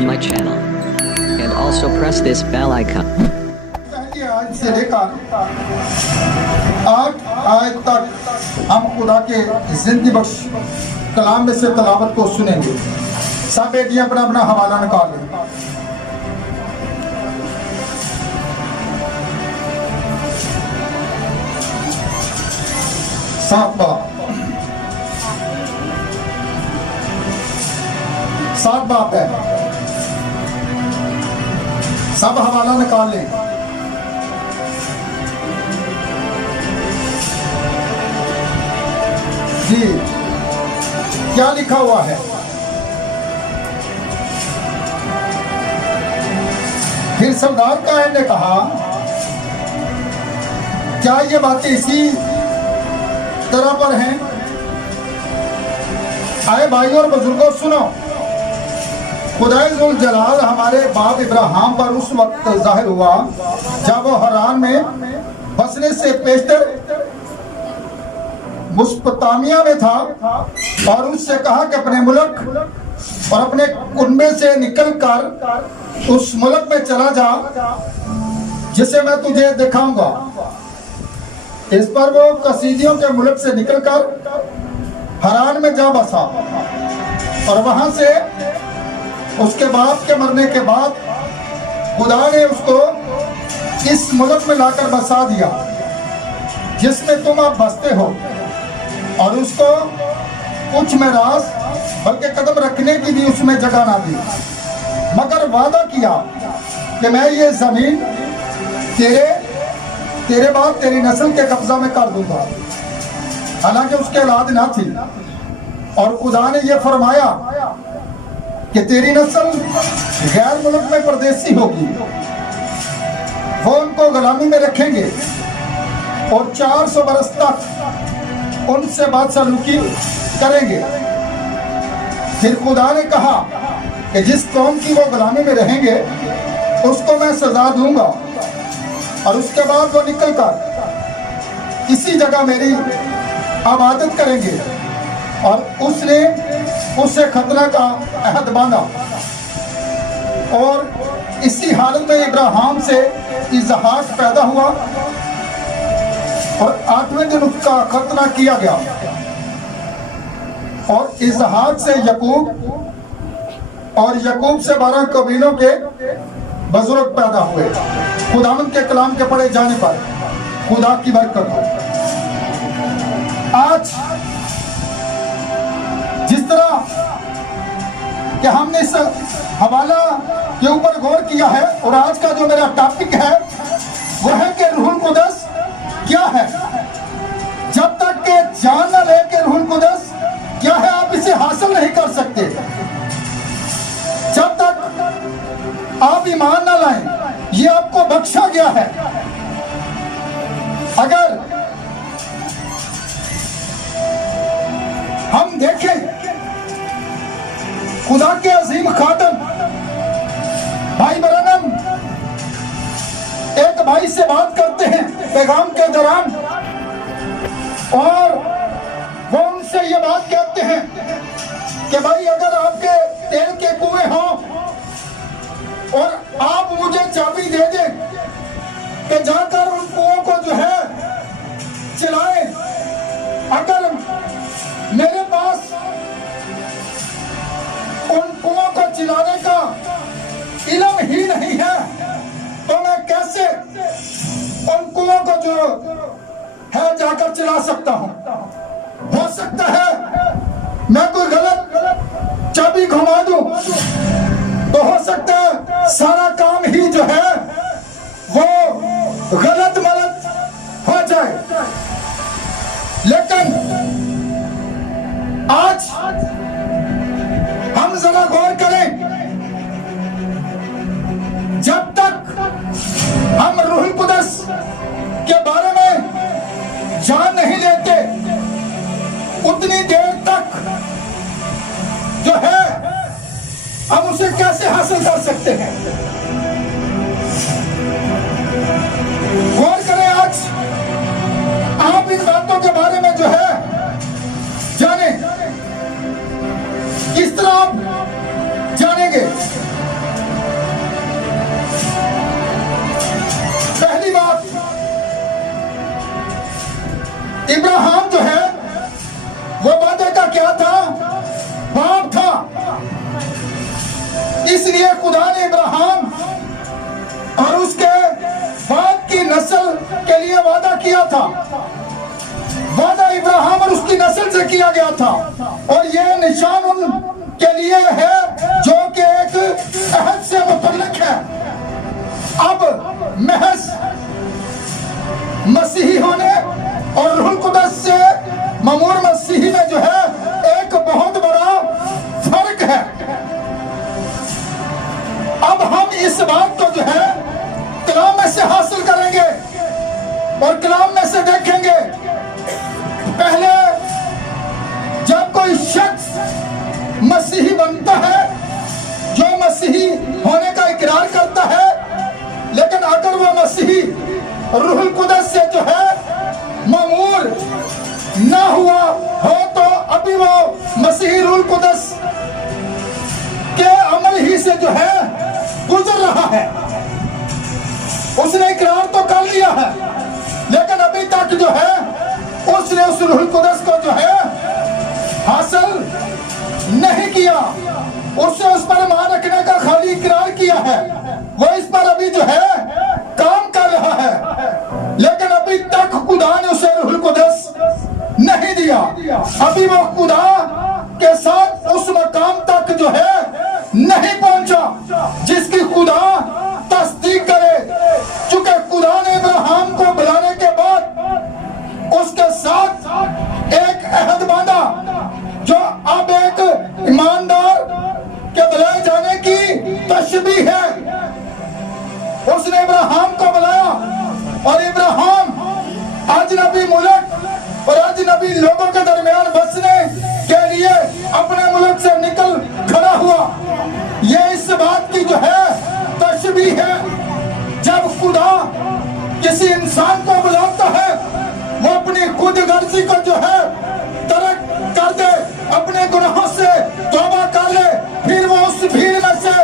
to my channel. And also press this bell icon. आज से लेकर 8 आयत तक हम खुदा के जिंदगी बख्श कलाम में से तलावत को सुनेंगे। सब बेटियां अपना अपना हवाला निकाल लें। सात बाप है, सब हवाला निकाल लें। जी क्या लिखा हुआ है? फिर सरदार कायम ने कहा, क्या ये बातें इसी तरह पर हैं? आए भाइयों और बुजुर्गों सुनो, खुदाए जलाल हमारे बाप इब्राहिम पर उस वक्त जाहिर हुआ जब वो हरान में बसने से पेशतर मुस्पतामिया में था और उससे कहा कि अपने मुल्क और अपने कुनबे से निकलकर उस मुल्क में चला जा जिसे मैं तुझे दिखाऊंगा। इस पर वो कसीदियों के मुल्क से निकलकर हरान में जा बसा और वहां से उसके बाप के मरने के बाद खुदा ने उसको इस मुल्क में लाकर बसा दिया जिसमें तुम अब बसते हो, और उसको कुछ मेरास बल्कि कदम रखने की भी उसमें जगह ना दी, मगर वादा किया कि मैं ये जमीन तेरे बाद तेरी नस्ल के कब्जा में कर दूंगा। हालांकि उसके औलाद ना थी, और खुदा ने ये फरमाया कि तेरी नस्ल गैर मुल्क में परदेसी होगी, वो उनको गुलामी में रखेंगे और 400 बरस तक उनसे बादशाही करेंगे। फिर खुदा ने कहा कि जिस कौम की वो गुलामी में रहेंगे उसको मैं सजा दूंगा, और उसके बाद वो निकलकर इसी जगह मेरी इबादत करेंगे। और उसने उससे खतरा का अहद बांधा, और इसी हालत में इब्राहिम से इसहाक पैदा हुआ और 8वें दिन उसका खतना किया गया, और इसहाक से यकूब, और यकूब से 12 कबीलों के बुजुर्ग पैदा हुए। खुदावंद के कलाम के पढ़े जाने पर खुदा की बरकत हो। आज जिस तरह कि हमने इस हवाला के ऊपर गौर किया है, और आज का जो मेरा टॉपिक है वो है कि रूहुल कुदस क्या है। जब तक के जान न ले कि रूहुल कुदस क्या है, आप इसे हासिल नहीं कर सकते। जब तक आप ईमान न लाएं, ये आपको बख्शा गया है। अगर हम देखें खुदा के अजीम खातम भाई ब्रैनम एक भाई से बात करते हैं पैगाम के दौरान, और वो उनसे ये बात कहते हैं कि भाई अगर आपके तेल के कुएं हों और आप मुझे चाबी दे दें कि जाकर उन कुओं को जो है चलाएं, अगर मेरे पास उन कुओं को चलाने का इल्म ही नहीं है तो मैं कैसे उन कुओं को जो है जाकर चला सकता हूं। हो सकता है मैं कोई गलत चाबी घुमा दूं तो हो सकता है सारा काम ही जो है वो गलत मलत हो जाए। लेकिन आज हम जरा गौर करें, जब तक हम रूहुल कुदस के बारे में जान नहीं लेते उतनी देर तक जो है हम उसे कैसे हासिल कर सकते हैं। गौर करें, आज आप इन बातों के बारे में जो है जाने, किस तरह आप जानेंगे। इब्राहिम जो है वो वादे का क्या था? बाप था। इसलिए खुदा ने इब्राहिम और उसके बाप की नस्ल के लिए वादा किया था। वादा इब्राहिम और उसकी नस्ल से किया गया था, और यह निशान उनके लिए है जो कि एक अहद से मुतल्लिक है। अब महज मसीही होने और रूहुल कुद्दस से ममूर मसीही में जो है एक बहुत बड़ा फर्क है। अब हम इस बात को जो है कलाम में से हासिल करेंगे और कलाम में से देखेंगे। पहले जब कोई शख्स मसीही बनता है, जो मसीही होने का इकरार करता है, लेकिन अगर वो मसीही रूहुल कुद्दस से जो है ममूर ना हुआ हो तो अभी वो मसीही रूहुल कुद्दस के अमल ही से जो है गुजर रहा है। उसने इकरार तो कर लिया है, लेकिन अभी तक जो है उसने उस रूहुल कुद्दस को जो है हासिल नहीं किया। उसने उस पर ईमान रखने का खाली इकरार किया है। वो इस पर अभी जो है काम कर रहा है, लेकिन अभी तक खुदा ने उसे रूहुल कुद्दस नहीं दिया। अभी वो खुदा के साथ उस मकाम तक जो है नहीं पहुंचा जिसकी खुदा तस्दीक करे। चूंकि खुदा ने इब्राहिम को बुलाने के बाद उसके साथ एक अहद बांधा, जो अब एक ईमानदार के बुलाए जाने की तशबीह है। उसने इब्राहिम को बुलाया और इब्राहिम अजनबी मुल्क और अजनबी लोगों के दरमियान बसने के लिए अपने मुल्क से निकल खड़ा हुआ। यह इस बात की जो है तशबीह है, जब खुदा किसी इंसान को बुलाता है वो अपनी खुद गर्जी को जो है तर्क कर दे, अपने गुनाहों से तौबा कर ले, फिर वो उस भीड़ में से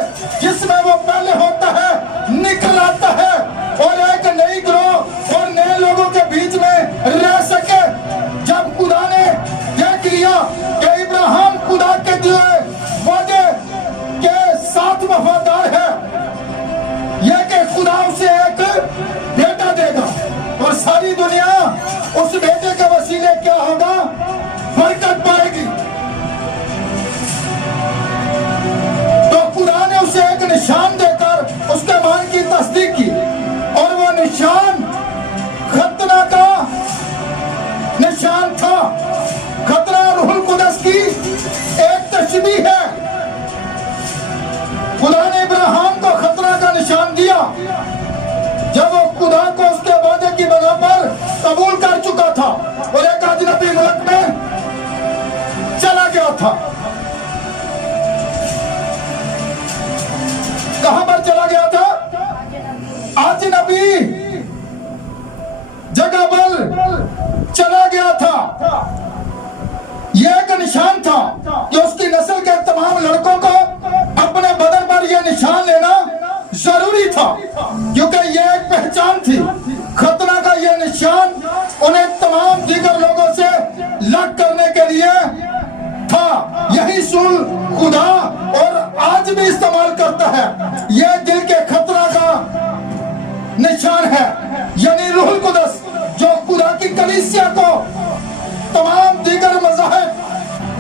जिसमें वो पहले होता है निकल आता है और एक नई ग्रोह और नए लोगों के बीच में रह सके। जब खुदा ने देख लिया कि इब्राहिम खुदा के दिए वादे के साथ वफादार है, यह कि खुदा उसे एक बेटा देगा और सारी दुनिया उस बेटे के वसीले क्या होगा? बरकत पाएगी। तो खुदा ने उसे एक निशान देकर उसके ईमान की तस्दीक की, और वो निशान खतना का निशान था। खतना रूहुल कुद्दस की एक तशबीह है। खुदा ने इब्राहिम को खतना का निशान दिया जब वो खुदा को उसके वादे की बना पर कबूल कर चुका था और एक अजनबी मुल्क में चला गया था। कहां पर चला गया था? अजनबी जगह पर चला गया था। यह एक निशान था कि उसकी नस्ल के तमाम लड़कों को अपने बदन पर यह निशान लेना जरूरी था, क्योंकि यह एक पहचान थी। खतना का यह निशान उन्हें तमाम दीगर लोगों से अलग करने के लिए था। यही सूल खुदा और आज भी इस्तेमाल करता है। यह दिल के खतरा का निशान है, यानी रूहुल कुद्दस, जो खुदा की कलीसिया को तमाम दीगर मज़ाहिब,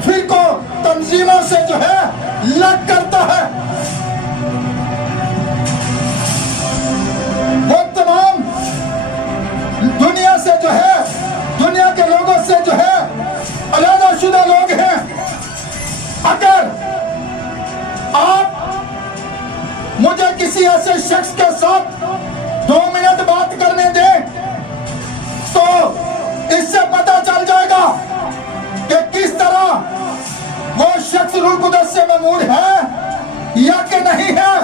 फिरकों, तंजीमों से जो है अलग करता है। वो तमाम दुनिया से जो है, दुनिया के लोगों से जो है अलग-शुदा लोग हैं। अगर आप मुझे किसी ऐसे शख्स के साथ 2 मिनट बात करने दें तो इससे पता चल जाएगा कि किस तरह वो शख्स रूहुल कुद्दस से ममूर है या कि नहीं है।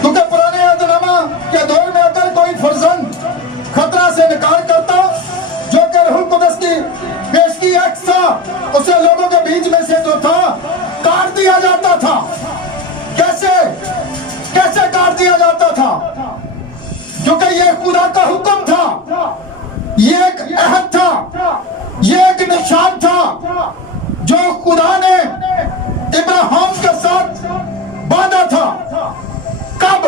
क्योंकि पुराने अहदनामा के दौर में अगर कोई फर्जंद खतरा से निकाल करता जो कि रूहुल कुद्दस की पेशगी एक्ट था, उसे लोगों के बीच में से जो था काट दिया जाता था। कैसे कैसे काट दिया जाता था? क्योंकि ये खुदा का हुक्म था, ये एक अहद था, ये एक निशान था जो खुदा ने इब्राहिम के साथ बांधा था। कब?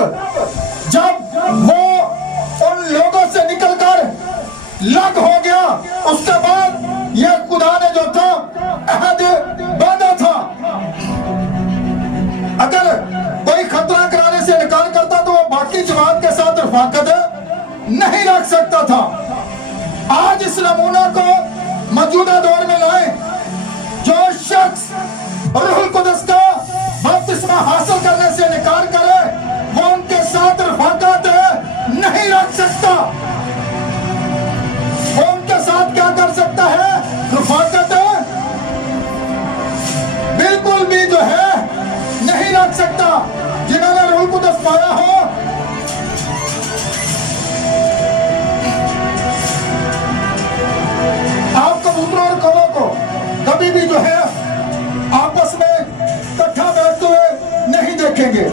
जब वो उन लोगों से निकलकर लग हो गया, उसके बाद ये खुदा ने जो था अहद बांधा था। अगर कोई खतरा कराने से इनकार करता तो वो बाकी जमात के साथ रफाकत नहीं रख सकता था। आज इस नमूना को मौजूदा दौर में लाए, जो शख्स रूहुल कुदस का बपतिस्मा हासिल करने से इनकार करे वो उनके साथ रफाकत नहीं रख सकता। वो उनके साथ क्या कर सकता है? रफाकत बिल्कुल भी जो है नहीं रख सकता। जिन्होंने रूहुल कुदस पाया हो, आप कबूतरों और कौवों को कभी भी जो है आपस में इकट्ठा बैठते हुए नहीं देखेंगे।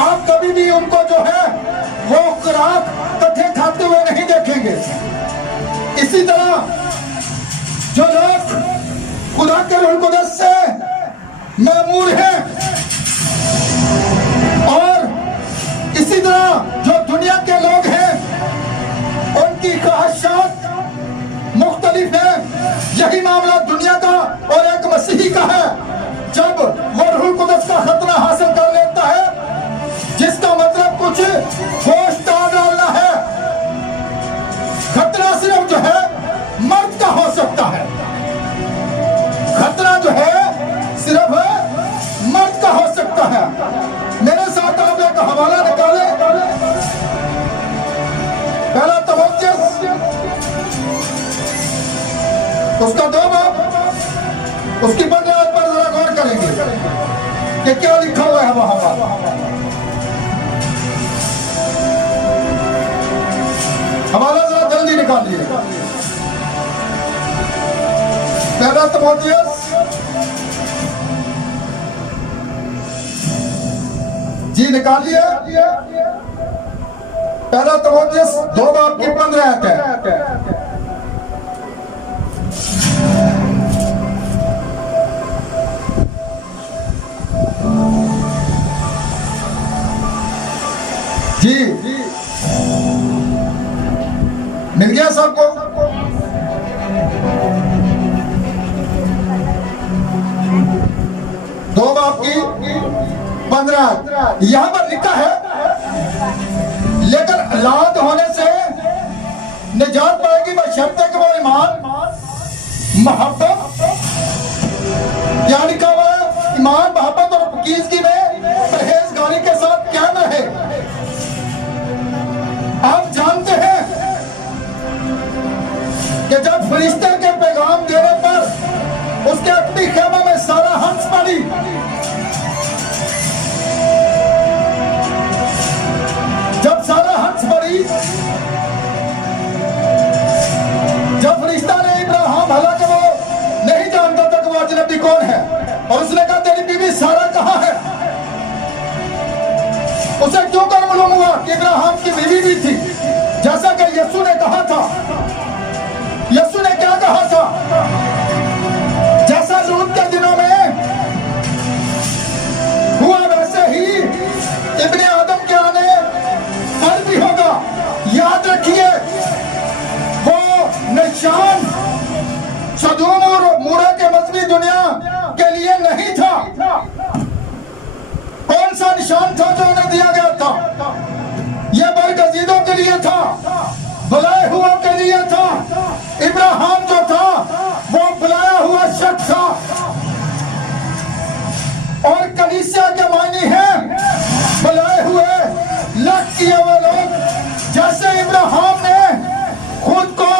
आप कभी भी उनको जो है वो खुराक इकट्ठे खाते हुए नहीं देखेंगे। इसी तरह जो लोग खुदा के रूहुल कुदस से मामूर हैं और इसी तरह जो दुनिया के लोग हैं उनकी ख्वाहिशात मुख्तलिफ है। यही मामला दुनिया का और एक मसीही का है। जब वो रूहुल कुदस का खतना हासिल कर लेता है, जिसका मतलब कुछ होश डालना है, खतरा सिर्फ जो है मर्द का हो सकता है। खतरा जो है सिर्फ मर्द का हो सकता है। मेरे साथ आप एक हवाला निकाले, पहला तमोथियुस उसका 2 बाब उसकी 15 आयत पर जरा गौर करेंगे कि क्या लिखा हुआ है वहां। हवाला जरा जल्दी निकालिए। पहला तमोथियुस जी निकालिए। पहला तमोथियुस 2 बाब की 15 आयत है। जी मिल गया सबको? 2 बाब की 15 यहां पर लिखा है, लेकिन औलाद होने से निजात पाएगी बशर्ते कि वो ईमान, मोहब्बत, क्या लिखा हुआ है? ईमान, मोहब्बत और पाकीज़गी में परहेजगारी के साथ कायम रहे। आप जानते हैं कि जब फरिश्ते के पैगाम देने पर उसके अपनी खेमा में सारा हंस पड़ी, जब सारा हंस पड़ी, जब फरिश्ता ने इब्राहिम, हालांकि वो नहीं जानता था कि वो अजनबी कौन है, और उसने कहा तेरी बीवी सारा कहाँ है? उसे क्यों कर मालूम हुआ कि इब्राहिम की बीवी भी थी, जैसा कि यीशु ने कहा था। यीशु ने क्या कहा था? जैसा लूत के दिनों में हुआ वैसे ही इब्ने आदम के आने पर भी होगा। याद रखिए, वो निशान सदोम और मूरा के मजहबी दुनिया के लिए नहीं था। कौन सा निशान था जो उन्हें दिया गया था? यह बरगजीदों के लिए था, बुलाए हुआ के लिए था। इब्राहिम जो था वो बुलाया हुआ शख्स था, और कलीसिया के मायने हैं बुलाए हुए, लग किए हुए लोग। जैसे इब्राहिम ने खुद को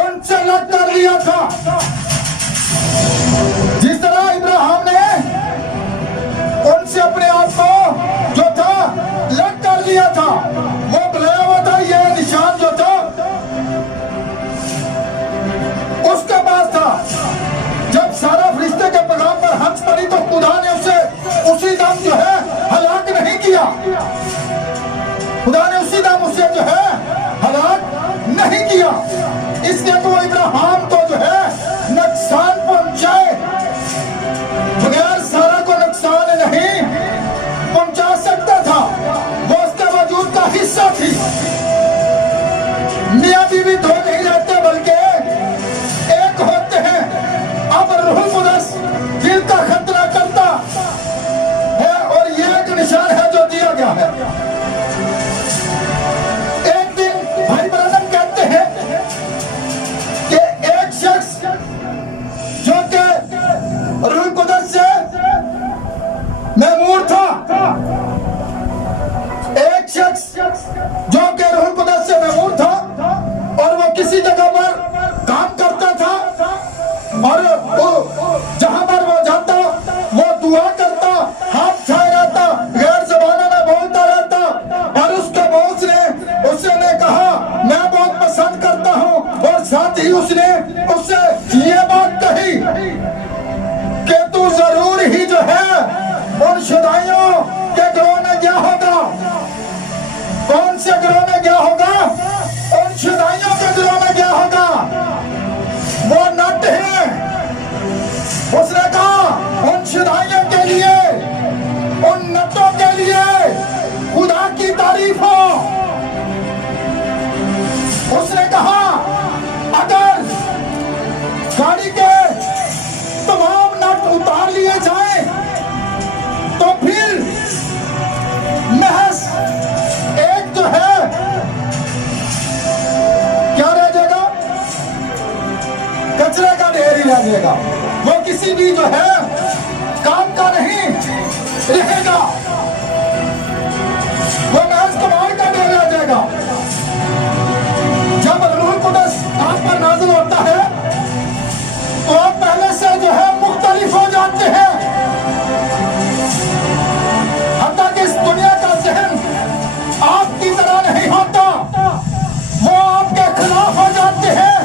उनसे लग कर लिया था, जिस तरह इब्राहिम ने उनसे अपने आप को जो था लग कर लिया था, वो बुलाया हुआ था। यह निशान जो था उसके पास था। जब सारा फरिश्ते के पैगाम पर हंस पड़ी तो खुदा ने उसे उसी दम जो है हलाक नहीं किया। खुदा ने उसी दम उसे जो है हलाक भी दो नहीं रहते बल्कि एक होते हैं। अब रूहुल कुद्स दिल का खतरा करता है और ये एक निशान है जो दिया गया है। एक दिन भाई ब्रदर कहते हैं कि एक शख्स जो कि रूहुल कुद्स से महमूर था, एक शख्स जो कि रूहुल कुद्स से महमूर था और वो किसी जगह पर काम करता था और जहां पर वो जाता वो दुआ करता, हाथ छाए रहता, गैर ज़बानों में बोलता रहता और उसके बॉस ने उसने कहा मैं बहुत पसंद करता हूं और साथ ही उसने उससे ये बात कही कि तू जरूर ही जो है उन शुदाइयों के ग्रोह में गया होगा। कौन से ग्रोह में गया होगा? उन शुदाइयों के ग्रोह में गया होगा। वो नट है। उसने कहा उन शुदाइयों के लिए, उन नटों के लिए खुदा की तारीफ हो। उसने कहा अगर गाड़ी के तमाम नट उतार लिए जाएं तो फिर महज एक जो है क्या रह जाएगा? कचरे का ढेर ही रह जाएगा। वो किसी भी जो है काम का नहीं रहेगा, वो महज कमाल का ढेर रह जाएगा। जब रूहुल कुद्स आप पर नाज़िल होता है तो आप पहले से जो है मुख्तलिफ हो जाते हैं। हत्ता कि इस दुनिया का जहन आपकी तरह नहीं होता, वो आपके खिलाफ हो जाते हैं।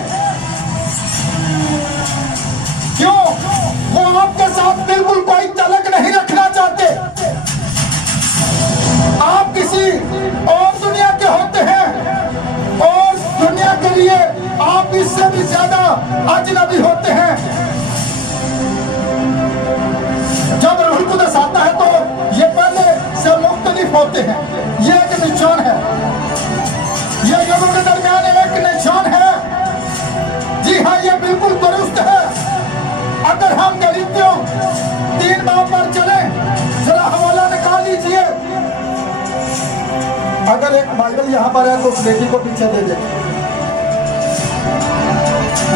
क्यों? वो आपके साथ बिल्कुल कोई तलक नहीं रखना चाहते। आप किसी और दुनिया के होते हैं और दुनिया के लिए आप इससे भी ज्यादा अजनबी होते हैं। जब रूहुल कुद्स आता है तो ये पहले से मुख्तलिफ होते हैं। ये एक निशान है, ये लोगों के दरमियान एक निशान है। जी हाँ, ये बिल्कुल दुरुस्त है। अगर हम गलीतियों 3 बाब पर चले, जरा हवाला निकाल लीजिए। अगर एक बाइबल यहाँ पर है तो उस बेटी को पीछे दे दे।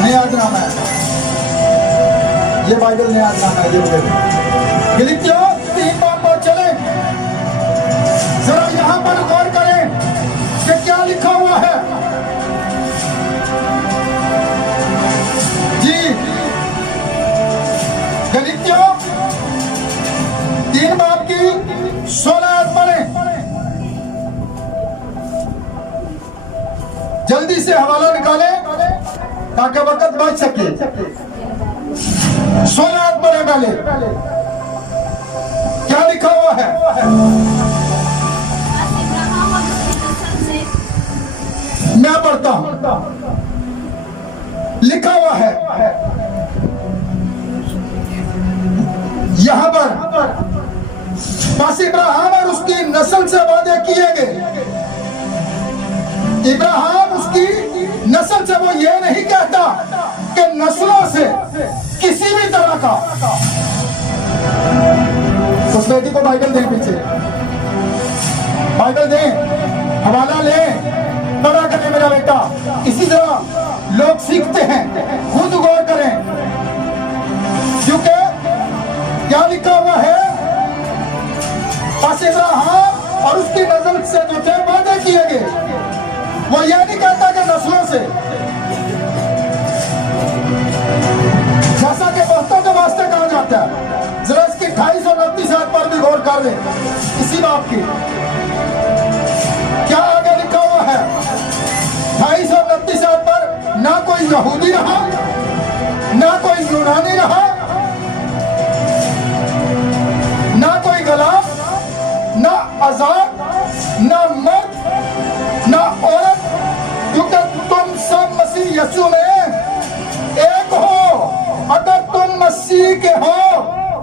नियाज़नामा है, ये बाइबल नियाज़नामा है। ये गलीतियों 3 बाब पर चले, जरा यहाँ पर गौर करें कि क्या लिखा हुआ है। जी, गलीतियों 3 बाब की 16 आयत पढ़ें। जल्दी से हवाला निकालें ताकि वक्त बच सके। 16 आयत पढ़ें पहले। क्या लिखा हुआ है? मैं पढ़ता हूं। लिखा हुआ है यहां पर, बस इब्राहिम और उसकी नस्ल से वादे किए गए। इब्राहिम उसकी नस्ल से, वो ये नहीं कहता कि नस्लों से किसी भी तरह का। उस बेटी को बाइबल दें, पीछे बाइबल दें, हवाला लें, पढ़ा करें मेरा बेटा। इसी तरह लोग सीखते हैं, खुद गौर करें। क्योंकि क्या लिखा हुआ है? बस इब्राहिम और उसकी नस्ल से जो थे वादे किए गए। वो ये नहीं कहता कि नस्लों से, जैसा कि बहुतों के वास्ते कहा जाता है। जरा इसकी 2829 आयत पर भी गौर कर लें, इसी बात की। क्या आगे लिखा हुआ है? 2829 आयत पर ना कोई यहूदी रहा, ना कोई यूनानी रहा, ना कोई गुलाम, ना आजाद, ना मर्द, ना औरत, क्योंकि तुम सब मसीह यीशु में एक हो। अगर तुम मसीह के हो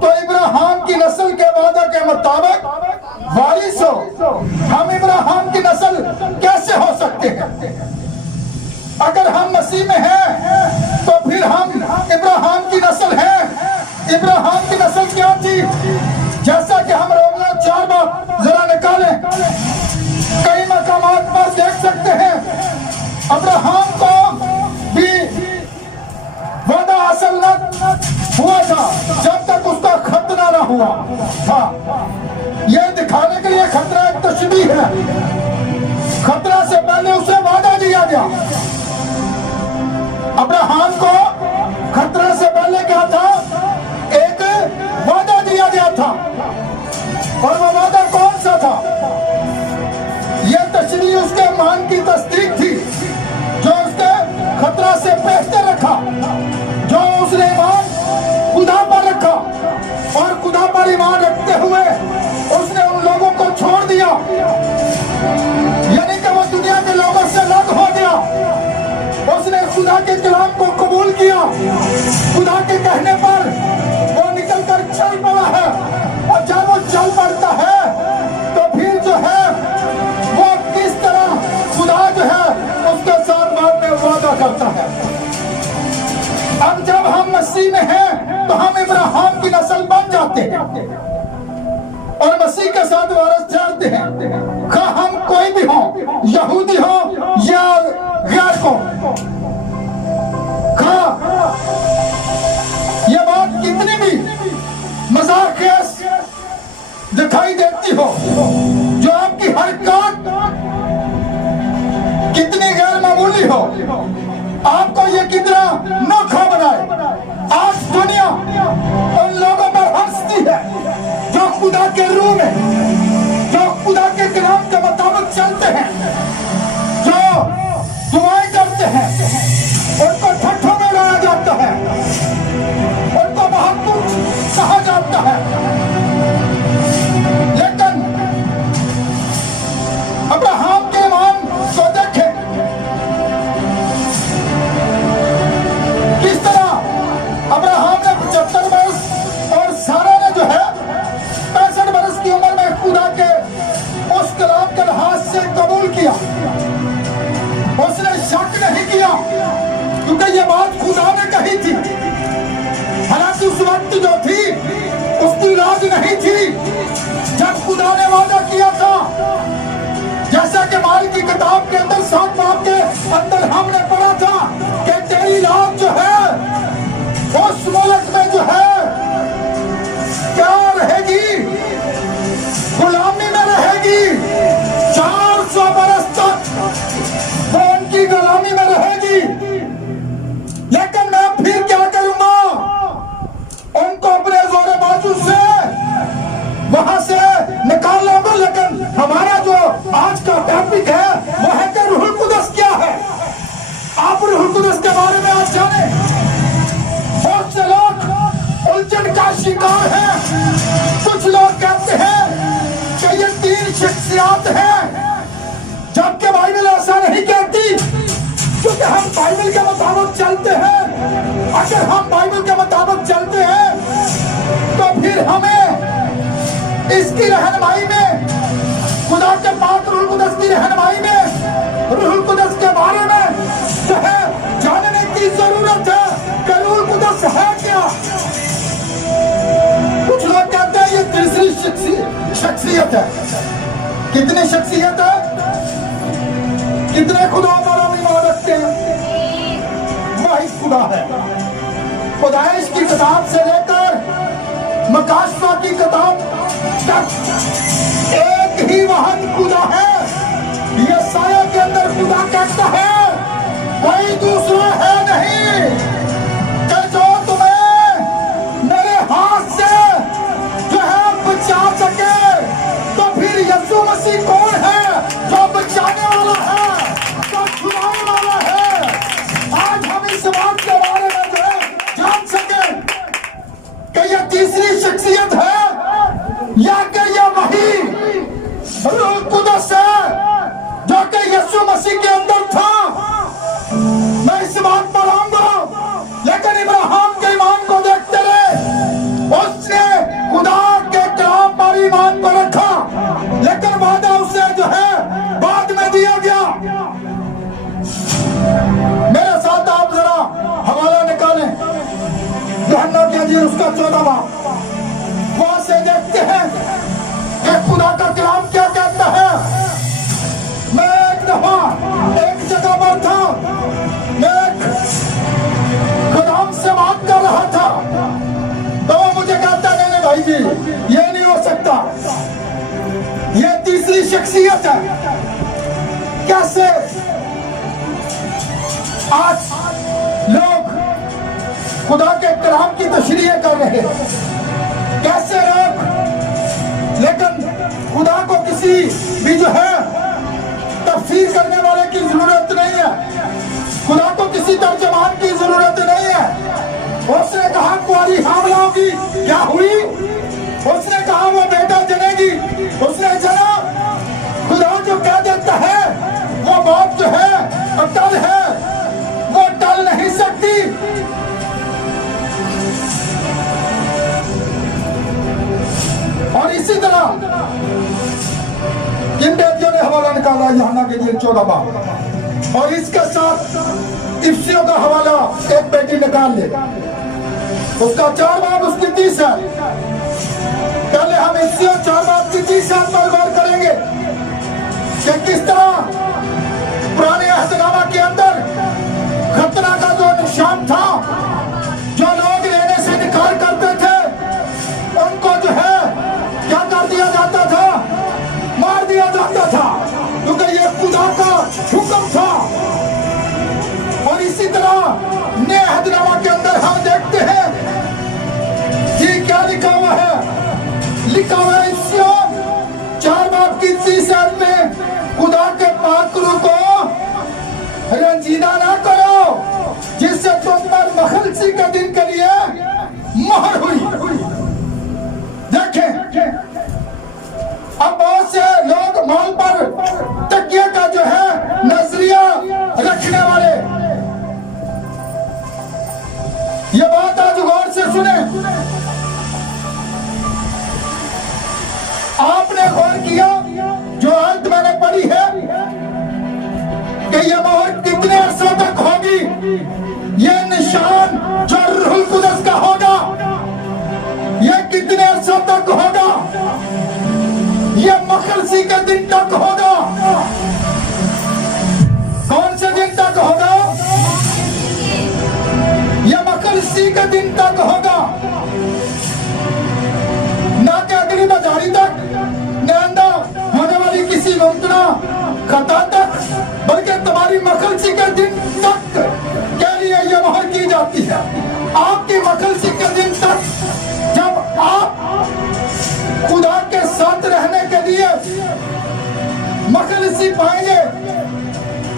तो इब्राहिम की नस्ल के वादा के मुताबिक वारिस हो। हम इब्राहिम की नस्ल कैसे हो सकते हैं? अगर हम मसीह में हैं तो फिर हम इब्राहिम की नस्ल हैं। इब्राहिम की नस्ल क्या थी? जैसा कि हम रोमियो 4 बार जरा निकालें, कई मकामात पर देख सकते हैं अब्राहम को भी वादा हासिल न हुआ था जब तक उसका खतना न हुआ था। यह दिखाने के लिए खतरा एक तशबीह है। खतरा से पहले उसे वादा दिया गया। अब्राहम को खतरा से पहले क्या था? एक वादा दिया गया था। और वो वादा कौन सा था? यह तशरीह उसके ईमान की तस्दीक थी जो उसके खतरा से बेहतर रखा, जो उसने ईमान खुदा पर रखा और खुदा पर ईमान रखते हुए उसने उन लोगों को छोड़ दिया, यानी कि वो दुनिया के लोगों से अलग हो गया। उसने खुदा के कलाम को कबूल किया। खुदा के कहने पर वो निकल कर चल पड़ा है। और जब वो चल पड़ता है तो फिर जो है वो किस तरह खुदा जो है उसके साथ बाद में वादा करता है। अब जब हम मसीह में हैं तो हम इब्राहिम की नस्ल बन जाते हैं और मसीह के साथ वारस ठहरते हैं। खा हम कोई भी हो, यहूदी हो या गैर को। खा ये बात कितनी भी मजाकियस दिखाई देती हो, जो आपकी हरकत कितनी गैर मामूली हो, आपको ये कितना नोखा बनाए। आज दुनिया उन लोगों पर हंसती है जो खुदा के रूह में, जो खुदा के कलाम के मुताबिक चलते हैं, जो दुआएं करते हैं। उनको ठट्ठों में उड़ाया जाता है, उनको बहुत कुछ कहा जाता है। लेकिन अब्राहम के ईमान को देखें किस तरह अब्राहम ने 75 वर्ष और सारा ने जो है 65 वर्ष की उम्र में खुदा के उस कलाम के लिहाज से कबूल किया। उसने शक नहीं किया क्योंकि ये बात खुदा ने कही थी। हालांकि उस वक्त जो थी उसकी लाज नहीं थी जब खुदा ने वादा किया था। जैसा कि माल की किताब के अंदर 7 बाब के अंदर हमने पढ़ा था कि तेरी लाज जो है उस मुल्क में जो है क्या रहेगी? गुलामी में रहेगी। 400 बरस तक वो उनकी गुलामी में रहेगी। लेकिन मैं फिर क्या करूंगा? उनको अपने जोरे बाजू से वहां से निकाल लूंगा। लेकिन हमारा जो आज का टॉपिक है वो है कि रूहुल कुदस क्या है। आप रूहुल कुदस के बारे में आज जाने। बहुत से लोग उलझन का शिकार हैं। कुछ लोग कहते हैं कि ये 3 शख्सियत हैं, जबकि बाइबल ऐसा नहीं कहती। क्योंकि हम बाइबल के मुताबिक चलते हैं। अगर हम बाइबल के मुताबिक चलते हैं तो फिर हमें इसकी रहनुमाई में, खुदा के पाक रूहुल कुदस की रहनुमाई में रूहुल कुदस के बारे में जो है जानने की जरूरत है कि रूहुल कुदस है क्या। कुछ लोग कहते हैं ये तीसरी शख्सियत है। कितनी शख्सियत है? कितने खुदा पर हम ईमान रखते हैं? वही खुदा है। खुदाइश की किताब से लेकर मकाशफा की किताब तक एक ही वाहिद खुदा है। यशायाह के अंदर खुदा कहता है कोई दूसरा है नहीं कि जो तुम्हें मेरे हाथ से जो है बचा सके। तो फिर यीशु मसीह कौन है? जो बचाने वाला है, जो छुड़ाने वाला है। आज हम इस बात के बारे में जो है जान सके कि यह तीसरी शख्सियत है या कि यह वही रूह कुदस है जो कि यीशु मसीह के अंदर था। मैं इस बात पर आऊंगा इंजील उसका 14 बाब, वहां से देखते हैं कि खुदा का कलाम क्या कहता है। मैं एक दफा एक जगह पर था, मैं खुदाम से बात कर रहा था, तो मुझे कहता नहीं भाई जी ये नहीं हो सकता, ये तीसरी शख्सियत है। कैसे आज लोग खुदा के कलाम की तशरीह कर रहे हैं, कैसे लोग, लेकिन खुदा को किसी भी जो है तफसीर करने वाले की जरूरत नहीं है, खुदा को किसी तर्जमान की जरूरत नहीं है। उसने कहा कुआरी हामला होगी, क्या हुई? उसने कहा वो बेटा जनेगी, उसने जना। खुदा जो कह देता है वो बात जो है अटल है, वो टल नहीं सकती। और इसी तरह इन बेटियों ने हवाला निकाला यूहन्ना के लिए 14 बाब, और इसके साथ इफ्सियों का हवाला एक बेटी निकाल ले, उसका 4 बाब उसकी 30 है। पहले हम इफ्सियों 4 बाब की 30 पर गौर करेंगे कि किस तरह पुराने अहदनामा के अंदर खतरा का जो निशान था, जो लोग लेने से निकाल करते थे, उनको जो है क्या कर दिया जाता था? मार दिया जाता था, क्योंकि ये खुदा का हुक्म था। और इसी तरह नए अहदनामा के अंदर हम देखते हैं कि क्या लिखा हुआ है। लिखा हुआ है इफ्सियों 4 बाब की 30 में, खुदा के पाकरू को रंजीदा ना करो जिससे तुम पर मखलसी के दिन के लिए मोहर हुई। देखें, अब बहुत से लोग मॉल पर तकिया का जो है नजरिया रखने वाले, ये बात आज गौर से सुने। आपने गौर किया जो अंत मैंने पढ़ी है कि ये मोहर कितने अरसों तक होगी? ये निशान जो रूहुल कुदस का होगा, ये कितने अरसों तक होगा? ये मखलसी के दिन तक होगा। कौन से दिन तक होगा? ये मखलसी के दिन तक होगा, ना कि अगली बाजारी तक, नंदा होने वाली किसी मुमकिना खता तक, बल्कि तुम्हारी मखलसी के दिन तक के लिए ये मोहर की जाती है। आपकी मखलसी के दिन तक, जब आप खुदा के साथ रहने के लिए मखलसी पाएंगे,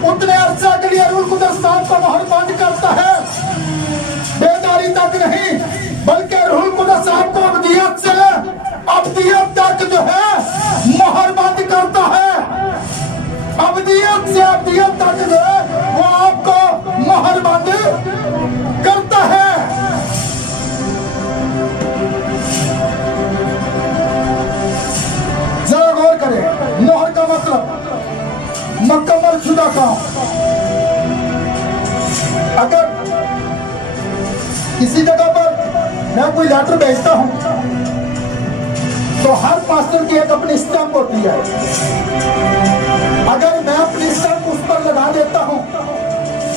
उतने अरसा के लिए रूहुल कुदस साहब को मोहर बंद करता है। बेदारी तक नहीं, बल्कि रूहुल कुदस साहब को अब्दियत से अब्दियत तक जो है मोहर बंद करता है। अब्दियत से अब्दियत तक जो है वो आपको मोहर बंद करता है। जरा गौर करें, मोहर का मतलब मुकम्मल शुदा काम। अगर किसी जगह पर मैं कोई लेटर भेजता हूं तो हर पास्टर की एक अपनी स्टैंप होती है। अगर मैं अपनी स्टैंप उस पर लगा देता हूं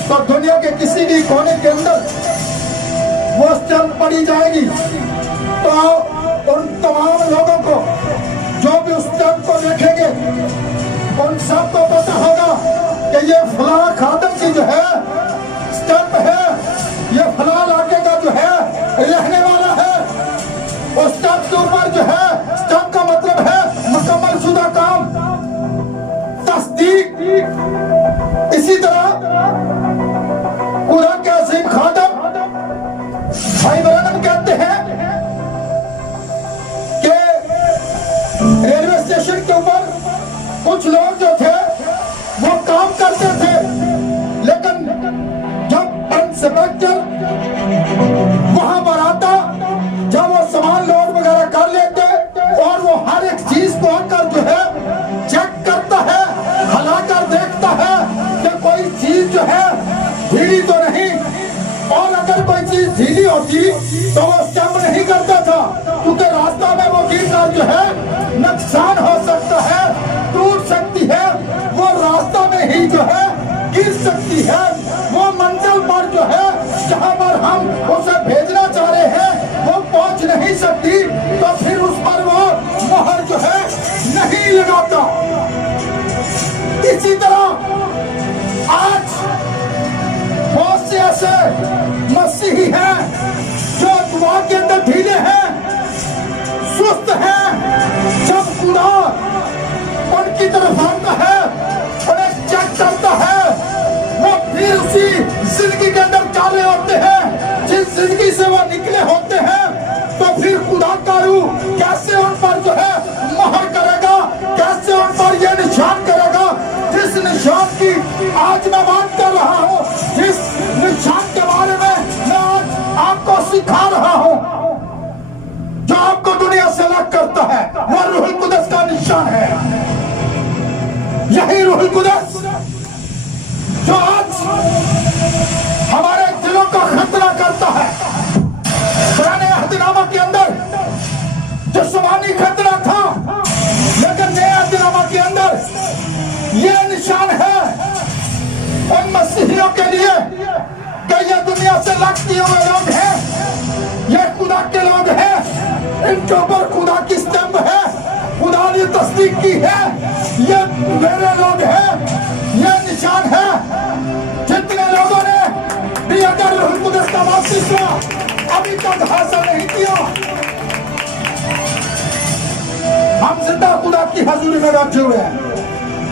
तो दुनिया के किसी भी कोने के अंदर वो स्टैंप पड़ी जाएगी। तो उन तमाम लोगों को जो भी उस स्टैंप को देखेंगे, उन सबको पता होगा कि ये फलां खादम की जो है स्टैंप है, ये फलां इलाके का जो है रहने वाला है। उस स्टैंप के ऊपर जो है, स्टैंप का मतलब है मुकम्मल शुदा काम, तस्दीक। इसी तरह खुदा के अजीम खादम भाई ब्रैनम कहते हैं कि रेलवे स्टेशन के ऊपर कुछ लोग जो थे वो काम करते थे, लेकिन जब इंस्पेक्टर वहां पर आता, जब वो सामान लोड वगैरह कर लेते और वो हर एक चीज को आकर जो है चेक करता है, हलाकर देखता है कि कोई चीज जो है भीड़ी तो नहीं, और अगर कोई चीज ढीली होती तो वो स्टैम्प नहीं करता था, क्योंकि रास्ता में वो गिरकर जो है नुकसान हो सकता है, टूट सकती है, वो रास्ता में ही जो है गिर सकती है, वो मंजिल पर जो है जहां पर हम उसे भेजना चाह रहे हैं वो पहुंच नहीं सकती, तो फिर उस पर वो मोहर जो है नहीं लगाता। इसी तरह आज बहुत से ऐसे मसीही हैं जो दुआ के अंदर ढीले हैं, सुस्त हैं, जब खुदा उनकी तरफ आता है, उन्हें चेक करता है, वो फिर उसी जिंदगी के अंदर चाले होते हैं जिस जिंदगी से वो निकले होते हैं, तो फिर खुदा का रूह कैसे उन पर जो है मोहर करेगा, कैसे उन पर यह निशान करेगा, जिस निशान की आज मैं बात कर रहा हूँ, जिस निशान के बारे में मैं आज आपको सिखा रहा हूँ, जो आपको दुनिया से अलग करता है, वो रूहुल कुदस का निशान है। यही रूहुल कुदस जो आज हमारे दिलों का खतरा करता है। पुराने अहदनामा के अंदर जिस्मानी खतरा था, लेकिन नए अहदनामा के अंदर ये निशान है उन मसीहियों के लिए कि ये दुनिया से अलग किए हुए लोग हैं, ये खुदा के लोग हैं, इनके ऊपर खुदा की स्टैम्प है, खुदा ने तस्दीक की है, ये मेरे लोग हैं, ये निशान है। जितने लोगों ने भी अगर रूहुल कुदस का बपतिस्मा अभी तक हासिल नहीं किया, हम जिंदा खुदा की हजूरी में बैठे हुए हैं,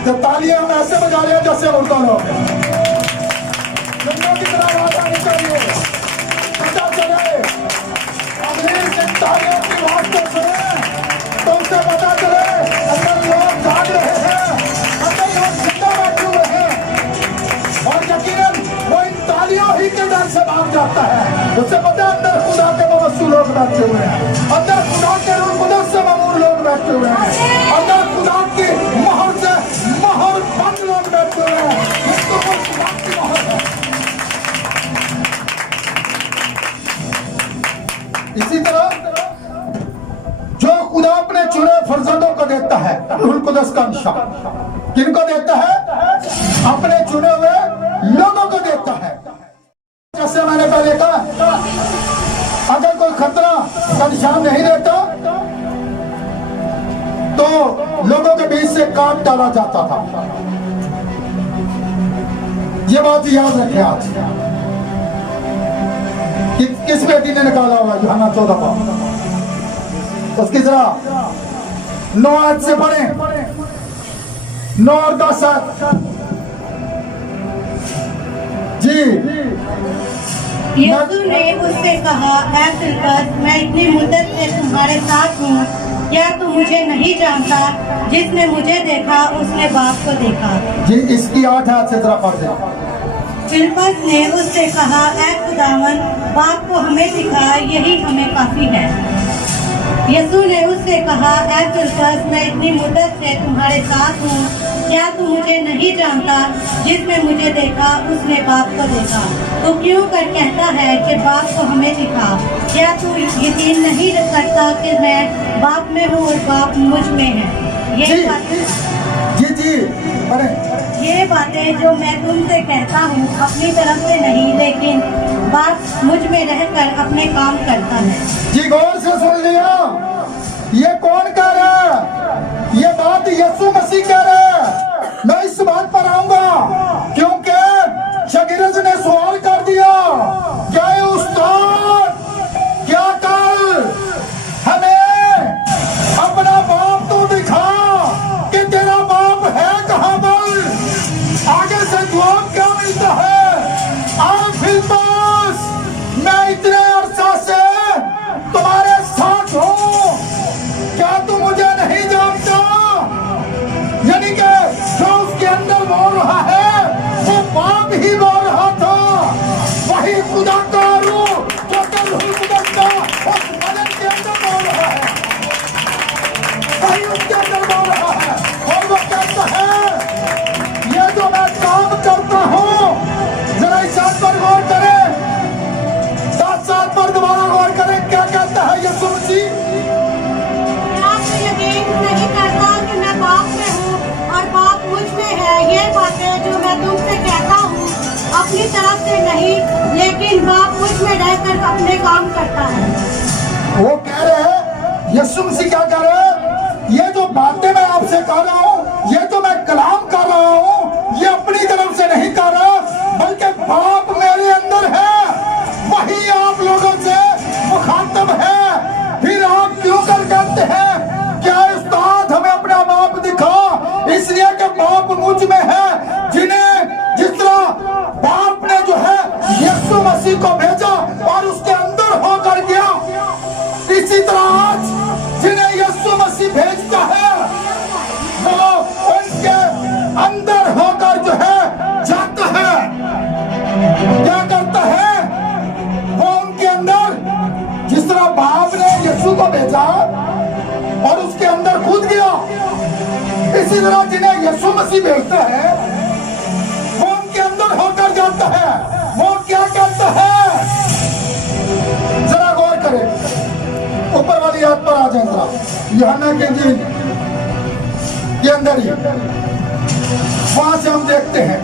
तो तालियां हम ऐसे बजा रहे हैं जैसे मुर्दा लोग हैं। दुनिया की तरह आवाज आनी चाहिए, पता चले अगली जिन तालियों की आवाज को सुने तो उसे पता चले अंदर लोग जाग रहे हैं, अंदर लोग जिंदा बैठे हुए हैं, और यकीनन वो इन तालियों ही के डर से भाग जाता है। उसे पता है अंदर खुदा के मवस्सू लोग बैठे हुए हैं, अंदर खुदा के रूह कुदस से ममूर लोग बैठे हुए हैं, अंदर खुदा की मोहर से मोहर बंद लोग बैठे हुए हैं, जिसको वो खुदा की मोहर है। इसी तरह जो खुदा अपने चुने फर्जंदों को देता है रूहुल कुदस का निशान किनको देता है? अपने चुने हुए लोगों को देता है। जैसे मैंने पहले कहा, अगर कोई खतरा का निशान नहीं देता तो लोगों के बीच से काट डाला जाता था। ये बात याद रखें आज। किस बेटी ने निकाला हुआ यूहन्ना 14 का? उसकी जरा 9 आयत से पढ़े, 9 और 10 आयत। जी यीशु ने उससे कहा, ऐ फिलिप्पस, मैं इतनी मुद्दत से तुम्हारे साथ हूँ, क्या तू मुझे नहीं जानता? जिसने मुझे देखा उसने बाप को देखा। जी इसकी 8 आयत से जरा पढ़ दें। फिलिप्पस ने उससे कहा, ऐ खुदावन, बाप को हमें दिखा, यही हमें काफी है। यीशु ने उससे कहा, ऐ फिलिप्पस, मैं इतनी मुद्दत से तुम्हारे साथ हूँ, क्या तू मुझे नहीं जानता? जिसने मुझे देखा उसने बाप को देखा। तो क्यों कर कहता है कि बाप को हमें दिखा? क्या तू यकीन नहीं करता कि मैं बाप में हूँ और बाप मुझ में है? ये बातें जो मैं तुमसे कहता हूँ अपनी तरफ से नहीं, लेकिन बाप मुझ में रहकर अपने काम करता है। जी गौर से सुन लिया, ये कौन कह रहा है? ये बात यीशु मसीह कह रहे हैं। मैं इस बात पर आऊंगा क्योंकि शागिर्द ने सवाल कर दिया, क्या ये उस्ताद, क्या कल हमें अपना बाप तो दिखा कि तेरा बाप है कहाँ पर? आगे से जवाब क्या मिलता है? आप फिलिप्पस, मैं इतने अरसा से तुम्हारे साथ हूँ, क्या तू मुझे नहीं जानता? यानी कि जो उसके अंदर बोल रहा है वो अपनी तरफ से नहीं, लेकिन बाप मुझ में रहकर अपने काम करता है। वो कह रहे हैं, यीशु मसीह क्या कह रहे हैं, ये जो बातें मैं आपसे कह रहा हूँ, ये तो मैं कलाम कर रहा हूँ, ये अपनी तरफ से नहीं कर रहा, बल्कि बाप मेरे अंदर है, वही आप लोगों से मुखातब है। फिर आप क्यों कर कहते हैं, क्या उस्ताद हमें अपना बाप दिखा, इसलिए कि बाप मुझ में है। जिन्हें जिस तरह बाप ने जो है यीशु मसीह को भेजा और उसके अंदर होकर गया, इसी तरह आज जिन्हें यीशु मसीह भेजता है वो उनके अंदर होकर जो है जाता है। क्या करता है वो उनके अंदर, जिस तरह बाप ने यीशु को भेजा और उसके अंदर कूद गया, इसी तरह जिन्हें यीशु मसीह भेजता है वो उनके अंदर होकर जाता है। वो क्या कहता है, जरा गौर करें, ऊपर वाली याद पर आ जाए जरा, यूहन्ना के इंजील के अंदर ही, वहां से हम देखते हैं,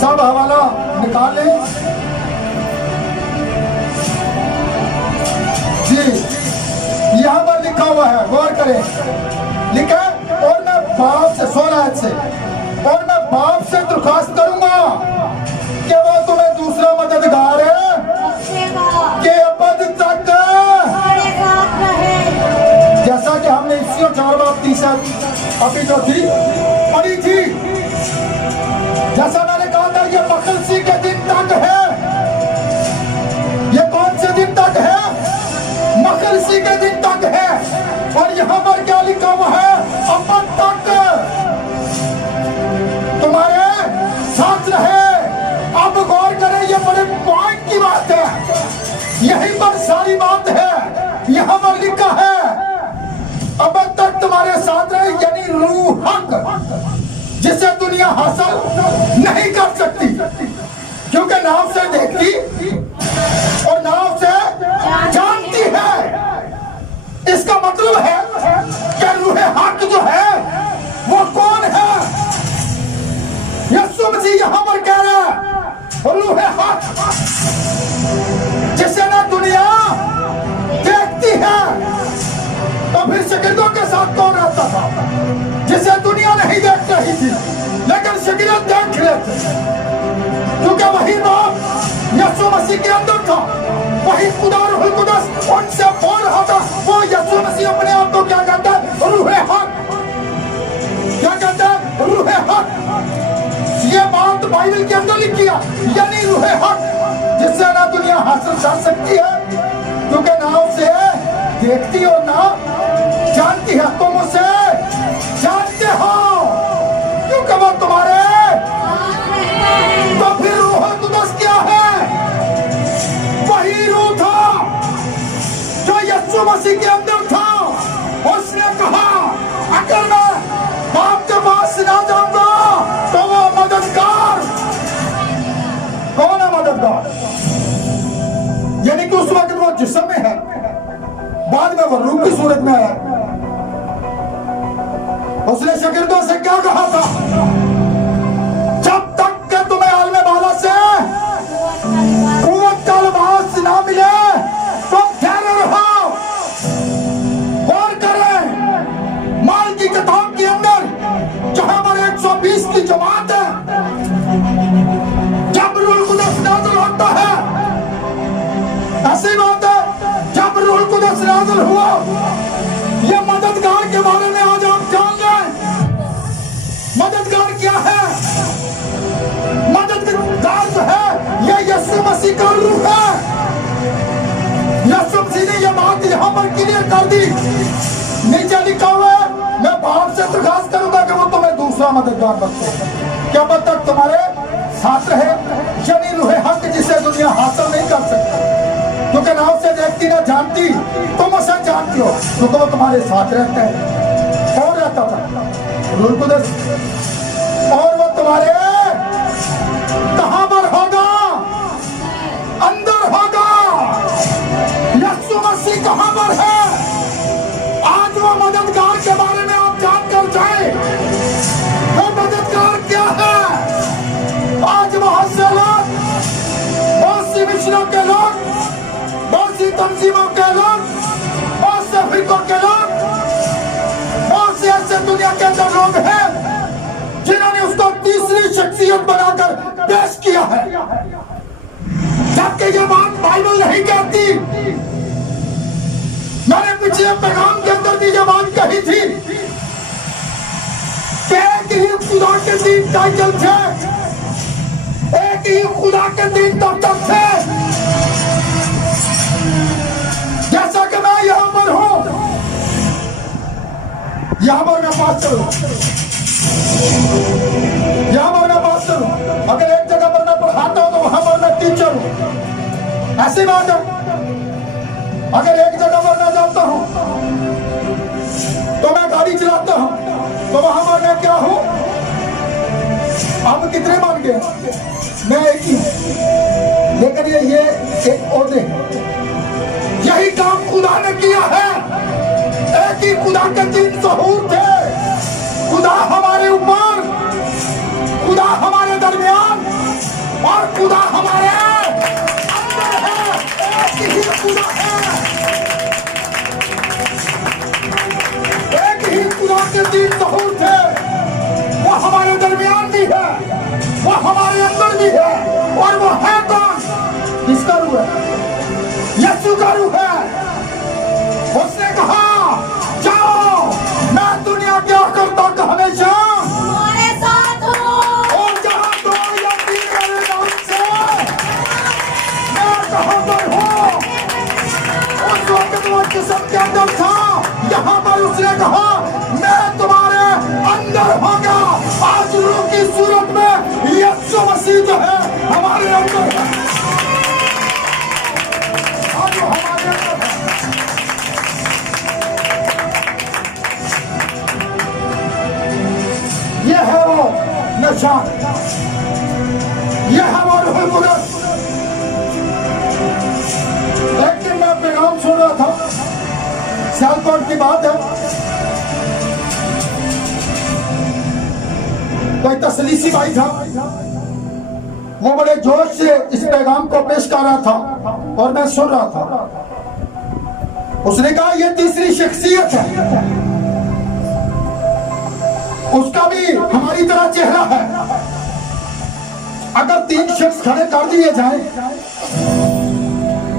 सब हवाला निकाल लें जी। यहाँ पर लिखा हुआ है, गौर करें, लिखा है, और मैं बाप से 16 से, और मैं बाप से दरख्वास्त करूंगा कि वो तुम्हें दूसरा मददगार है के अब तक, जैसा कि हमने इसी 4:30 अभी जो थी पढ़ी थी, जैसा मैंने कहा था, ये बखलसी के दिन तक है। ये कौन से दिन तक है, मखलसी के दिन तक है। और यहाँ पर क्या लिखा हुआ है, अब तक तुम्हारे साथ रहे। अब गौर करें, ये बड़े पॉइंट की बात है, यहीं पर सारी बात है। यहाँ पर लिखा है अब तक तुम्हारे साथ रहे, यानी रूह हक, जिसे दुनिया हासिल नहीं कर सकती, क्योंकि नाव से देखती और नाव से जानती है। इसका मतलब है कि रूह हक जो है वो कौन है, यीशु मसीह यहाँ पर कह रहा है, रूह हक, जिसे ना दुनिया देखती है। तो फिर शागिर्दों के साथ कौन रहता था, जिसे दुनिया नहीं देख रही थी, लेकिन शागिर्द देख रहे थे, क्योंकि वही बाप यीशु मसीह के अंदर था, वही खुदा रूहुल कुदस उनसे बोल रहा था। वो यीशु मसीह अपने आप को क्या कहता है, रूह हक, क्या कहता है, रूह हक। ये बात बाइबल के अंदर लिखी है, यानी रूह हक, जिससे ना दुनिया हासिल कर सकती है, क्योंकि ना उसे देखती और ना जानती है। तुम उसे जानते हो क्योंकि वो तुम्हारे, तो फिर रूहुल कुदस क्या है, वही रूह था जो यीशु मसीह के अंदर था। उसने कहा, अगर मैं बाप के पास ना जाऊंगा तो वो मददगार कौन है, मददगार, यानी कि उस वक्त वो जिस्म में है, बाद में वो रूह की सूरत में है। उसने शागिर्दों से क्या कहा था, जब तक के तुम्हें आलमे बाला से कुव्वत का लिबास ना मिले तुम ठहरे रहो। गौर करें, माल की किताब के अंदर जहां पर 120 की जमात है, जब रूहुल कुदस नाज़िल होता है, ऐसी बात है, जब रूहुल कुदस नाज़िल हुआ, ये मददगार के बारे में आज आप जान लें। मददगार क्या है, मददगार जो है ये यीशु मसीह का रूह है। यीशु मसीह ने ये बात यहाँ पर क्लियर कर दी, नीचे लिखा हुआ है, मैं बाप से दरख्वास्त करूंगा कि वो तुम्हें दूसरा मददगार बख्शे, क्या अब तक तुम्हारे साथ रहे, यानी रूह हक, जिसे दुनिया हासिल नहीं कर सकती, क्योंकि ना उसे देखती ना जानती, तुम उसे जानती हो क्योंकि वो तुम्हारे साथ रहता है। कौन रहता था, रूहुल कुदस, और वो तुम्हारे कहां पर होगा, अंदर होगा। यीशु मसीह कहां पर है, आज वो मददगार के बारे में आप जानकर जाए, वो मददगार क्या है। आज कबीलों के लोग, बहुत सी तंजीमों के लोग, बहुत से फिरकों के लोग, बहुत से ऐसे दुनिया के अंदर लोग हैं जिन्होंने उसको तीसरी शख्सियत बनाकर पेश किया है, जबकि ये बात बाइबल नहीं कहती। मैंने पिछले पैगाम के अंदर भी ये बात कही थी कि एक ही खुदा के 3 टाइटल थे, एक ही खुदा के 3 दफ्तर थे। जैसा कि मैं यहां पर हूं, यहां पर मैं पास्टर हूं, यहां पर मैं पास्टर हूं। अगर एक जगह पर मैं पढ़ाता हूं तो वहां पर मैं टीचर हूं, ऐसी बात है। अगर एक जगह पर मैं जाता हूं तो मैं गाड़ी चलाता हूं, तो वहां पर मैं क्या हूं? आप कितने मान गए? मैं एक ही हूं, लेकिन ये एक ओहदे हैं। यही काम खुदा ने किया है। एक ही खुदा के 3 ज़हूर थे। खुदा हमारे ऊपर, खुदा हमारे दरमियान और खुदा हमारे अंदर है। एक ही खुदा है, एक ही खुदा के 3 ज़हूर थे। वो हमारे दरमियान भी है, वो हमारे अंदर भी है, और वो है कौन? किसका रूह है? यीशु का रूह है। उसने कहा जाओ, मैं दुनिया के आखिर तक हमेशा तुम्हारे साथ हूँ। और जहां 2 या 3 मेरे नाम से, मैं कहां पर हूँ? उस वक्त वो जिस्म के अंदर था, यहाँ पर उसने कहा मैं तुम्हारे अंदर होगा। आज रूह की सूरत में यीशु मसीह जो है हमारे अंदर है। आज वो हमारे अंदर है। ये है वो निशान, ये है वो रूहुल कुद्दस। एक दिन मैं पैगाम सुन रहा था, सियालकोट की बात है। कोई तसलीसी भाई था, वो बड़े जोश से इस पैगाम को पेश कर रहा था और मैं सुन रहा था। उसने कहा ये तीसरी शख्सियत है, उसका भी हमारी तरह चेहरा है। अगर 3 शख्स खड़े कर दिए जाए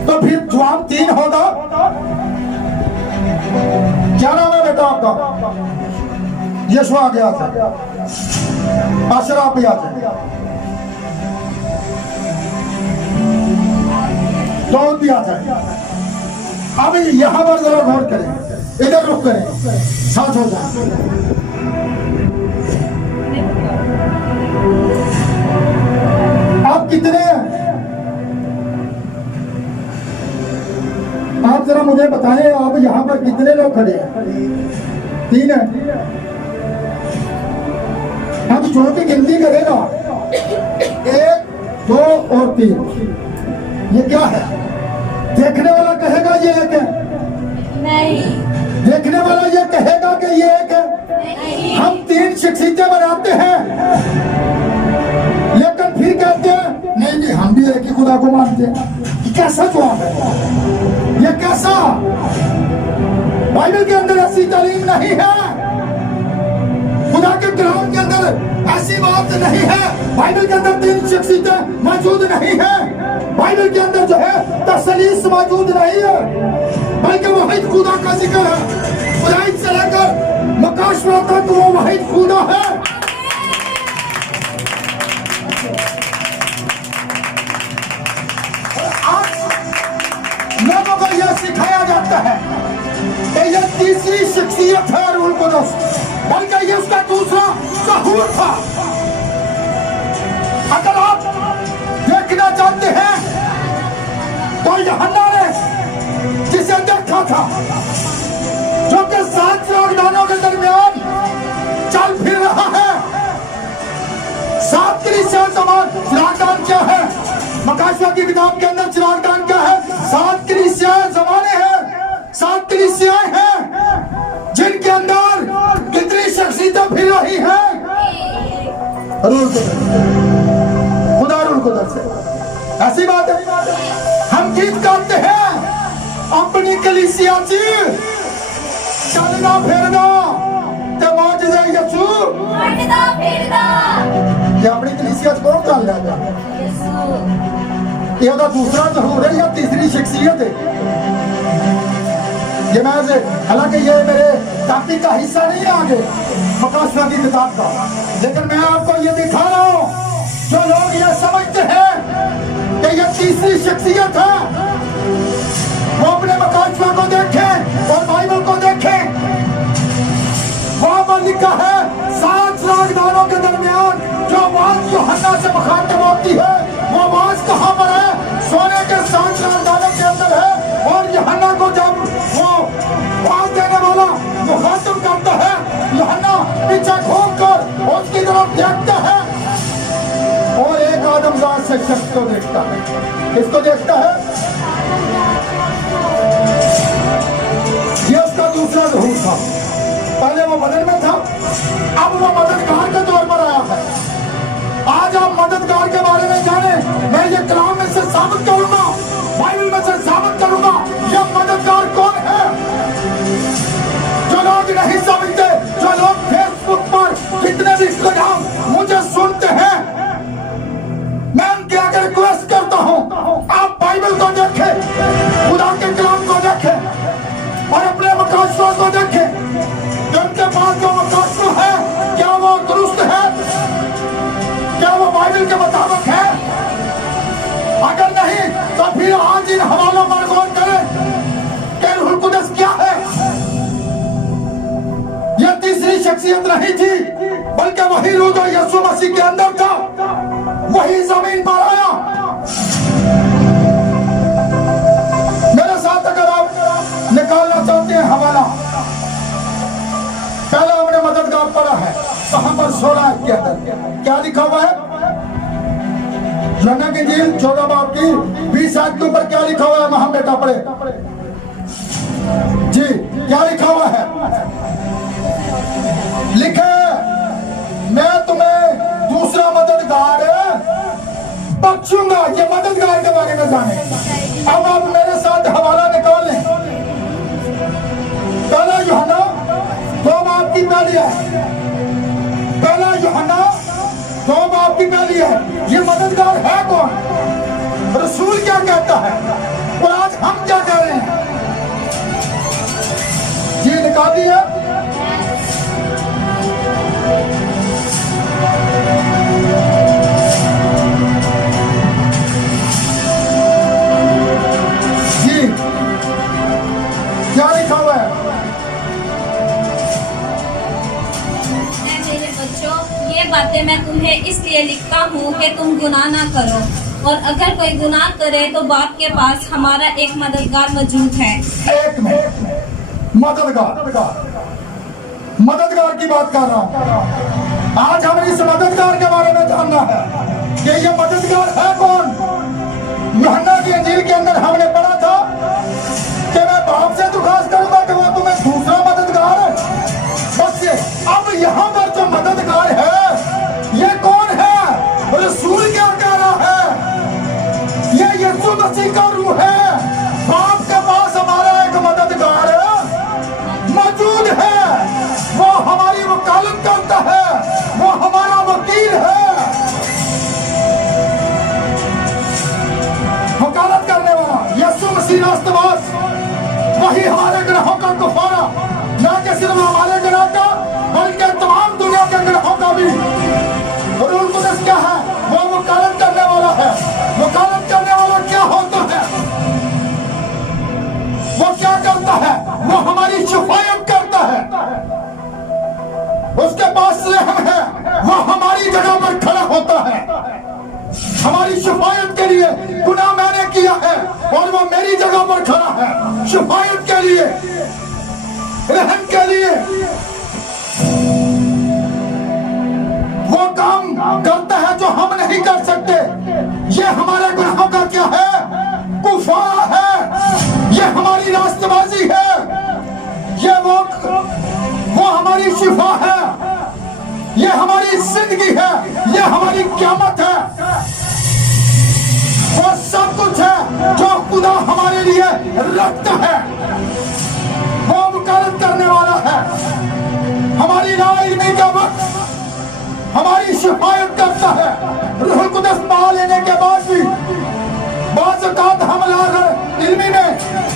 तो फिर जवाब 3 होगा। क्या नाम है बेटा आपका? यीशु आ गया था, अशराफ भी आ जाए, दौड़ भी आ जाए। अब यहां पर जरा गौर करें, इधर रुक करें, साथ हो जाए। आप कितने हैं? आप जरा मुझे बताएं, आप यहाँ पर कितने लोग खड़े हैं? 3 हैं। अब जो भी गिनती करेगा 1, 2 और 3, ये क्या है? देखने वाला कहेगा ये एक है, नहीं, देखने वाला ये कहेगा कि ये एक है। नहीं, हम 3 शख्सियतें बनाते हैं, लेकिन फिर कहते हैं नहीं नहीं हम भी एक ही खुदा को मानते हैं। ये कैसा जवाब है? ये कैसा? बाइबल के अंदर ऐसी तालीम नहीं है, खुदा के कलाम के अंदर ऐसी बात नहीं है। बाइबल के अंदर 3 शख्सियतें मौजूद नहीं है। बाइबल के अंदर जो है तसलीस मौजूद नहीं है, बल्कि वाहिद खुदा का जिक्र है। खुदाई से लेकर मकाशवा तक वो वाहिद खुदा है। लोगों को यह सिखाया जाता है कि यह तीसरी शख्सियत है रूहुल कुद्दस, बल्कि ये उसका दूसरा ज़हूर था। अगर आप देखना चाहते हैं तो यूहन्ना ने जिसे देखा था, जो कि 7 चिरागदानों के दरमियान चल फिर रहा है। 7 कलीसिया समान चिरागदान क्या है? मकाशवा की किताब के अंदर चिरागदान क्या है? 7 कलीसिया जमाने हैं, 7 कलीसियाएं हैं जिनके अंदर कितनी शख्सियतें फिर रही हैं। रूहुल कुद्दस, खुदा रूहुल कुद्दस है। ऐसी बात है। गीत गाते हैं अपनी कलीसिया च चलना फिरना ते मौज दे यसू उठदा फिरदा ये अपनी कलीसिया च कौन चल रहा है? ये उसका दूसरा ज़हूर है या तीसरी शख्सियत है? ये मैं हालांकि ये मेरे ताकि का हिस्सा नहीं है आगे मकासदा की किताब का, लेकिन मैं आपको ये दिखा रहा हूँ जो लोग ये समझते हैं कि ये तीसरी शख्सियत है, वो अपने मकासदा को देखें और बाइबल को देखें। वहाँ पर लिखा है 7 रागदानों के दरमियान जो आवाज यूहन्ना से मुखातिब होती है, वो आवाज कहाँ पर है? सोने के 7 रागदानों के अंदर है। और यूहन्ना को जब वो आवाज देने वाला मुखातिब करता है, यूहन्ना पीछे घूमकर उसकी तरफ देखता है और एक आदमजात से शख्स को देखता है। किसको देखता है? ये उसका दूसरा ज़हूर था। पहले वो बदन में था, अब वो मददगार के तौर पर आया है। आज आप मददगार के बारे में जाने, मैं ये कलाम में से साबित करूंगा, बाइबल में से साबित करूंगा ये मददगार कौन है। जो लोग नहीं समझते, जो लोग फेसबुक पर कितने भी कलाम मुझे सुनते हैं, मैं उनके आगे रिक्वेस्ट करता हूं आप बाइबल को देखें, खुदा के कलाम को देखें और अपने मकासदों को देखें। उनके पास जो मकासद है, क्या वो दुरुस्त है? क्या वो बाइबल के मुताबिक है? अगर नहीं तो फिर आज इन हवालों पर गौर करें कि रूहुल कुद्दस क्या है। यह तीसरी शख्सियत नहीं थी, बल्कि वही रूह जो यीशु मसीह के अंदर था, वही जमीन पर आया। मेरे साथ अगर आप निकालना चाहते हैं हवाला, पहला हमने मददगार पढ़ा है कहां पर? 16 के अंदर क्या लिखा हुआ है? यूहन्ना की इंजील 14 बाब की 20 आयत के ऊपर क्या लिखा हुआ है? वहां बेटा पढ़े जी, क्या लिखा हुआ है? लिखे मैं तुम्हें दूसरा मददगार बख्शूंगा। ये मददगार के बारे में जाने। अब आप मेरे साथ हवाला निकाल लें। पहला यूहन्ना 2 बाब की पहली है। पहला यूहन्ना 2 बाब की पहली है। ये मददगार है कौन? रसूल क्या कहता है और आज हम क्या कह रहे हैं? ये निकाल दिया। जी क्या लिखा हुआ है? मेरे बच्चों, ये बातें मैं तुम्हें इसलिए लिखता हूँ कि तुम गुनाह ना करो, और अगर कोई गुनाह करे तो बाप के पास हमारा एक मददगार मौजूद है। एक मिनट, मददगार की बात कर रहा हूँ। आज हमें इस मददगार के बारे में जानना है कि ये मददगार है कौन। यूहन्ना की इंजील के अंदर हमने पढ़ा था कि मैं बाप से दुखास करूंगा कि वो तुम्हें दूसरा मददगार है। बस ये अब यहाँ पर जो मददगार है ये कौन है? रसूल क्या कह रहा है? ये यीशु मसीह का रूह है। बाप के पास हमारा एक मददगार मौजूद है, वो हमारी वकालत करता है, वो हमारा वकील है। वकालत करने वाला यीशु मसीह रास्तबाज, वही हमारे ग्रहों का कफारा, न कि सिर्फ हमारे ग्रह का बल्कि तमाम दुनिया के ग्रहों का भी। रूहुल कुद्दस क्या है? वो वकालत करने वाला है। वकालत करने वाला क्या होता है? वो क्या करता है? वो हमारी शिफायत करता है। उसके पास रहम है, वो हमारी जगह पर खड़ा होता है हमारी शिफायत के लिए। गुनाह मैंने किया है और वो मेरी जगह पर खड़ा है शिफायत के लिए, रहम के लिए। वो काम करता है जो हम नहीं कर सकते। ये हमारे गुनाहों का क्या है? कुफारा है। ये हमारी रास्तबाजी है। ये वो हमारी शिफा है। ये हमारी जिंदगी है। ये हमारी क़यामत है। वो सब कुछ है जो खुदा रखता है, वो वकालत करने वाला है। हमारी नाइल्मी का वक्त हमारी शिफायत करता है। रूहुल कुदस पा लेने के बाद भी बाज़ औक़ात हम इल्मी में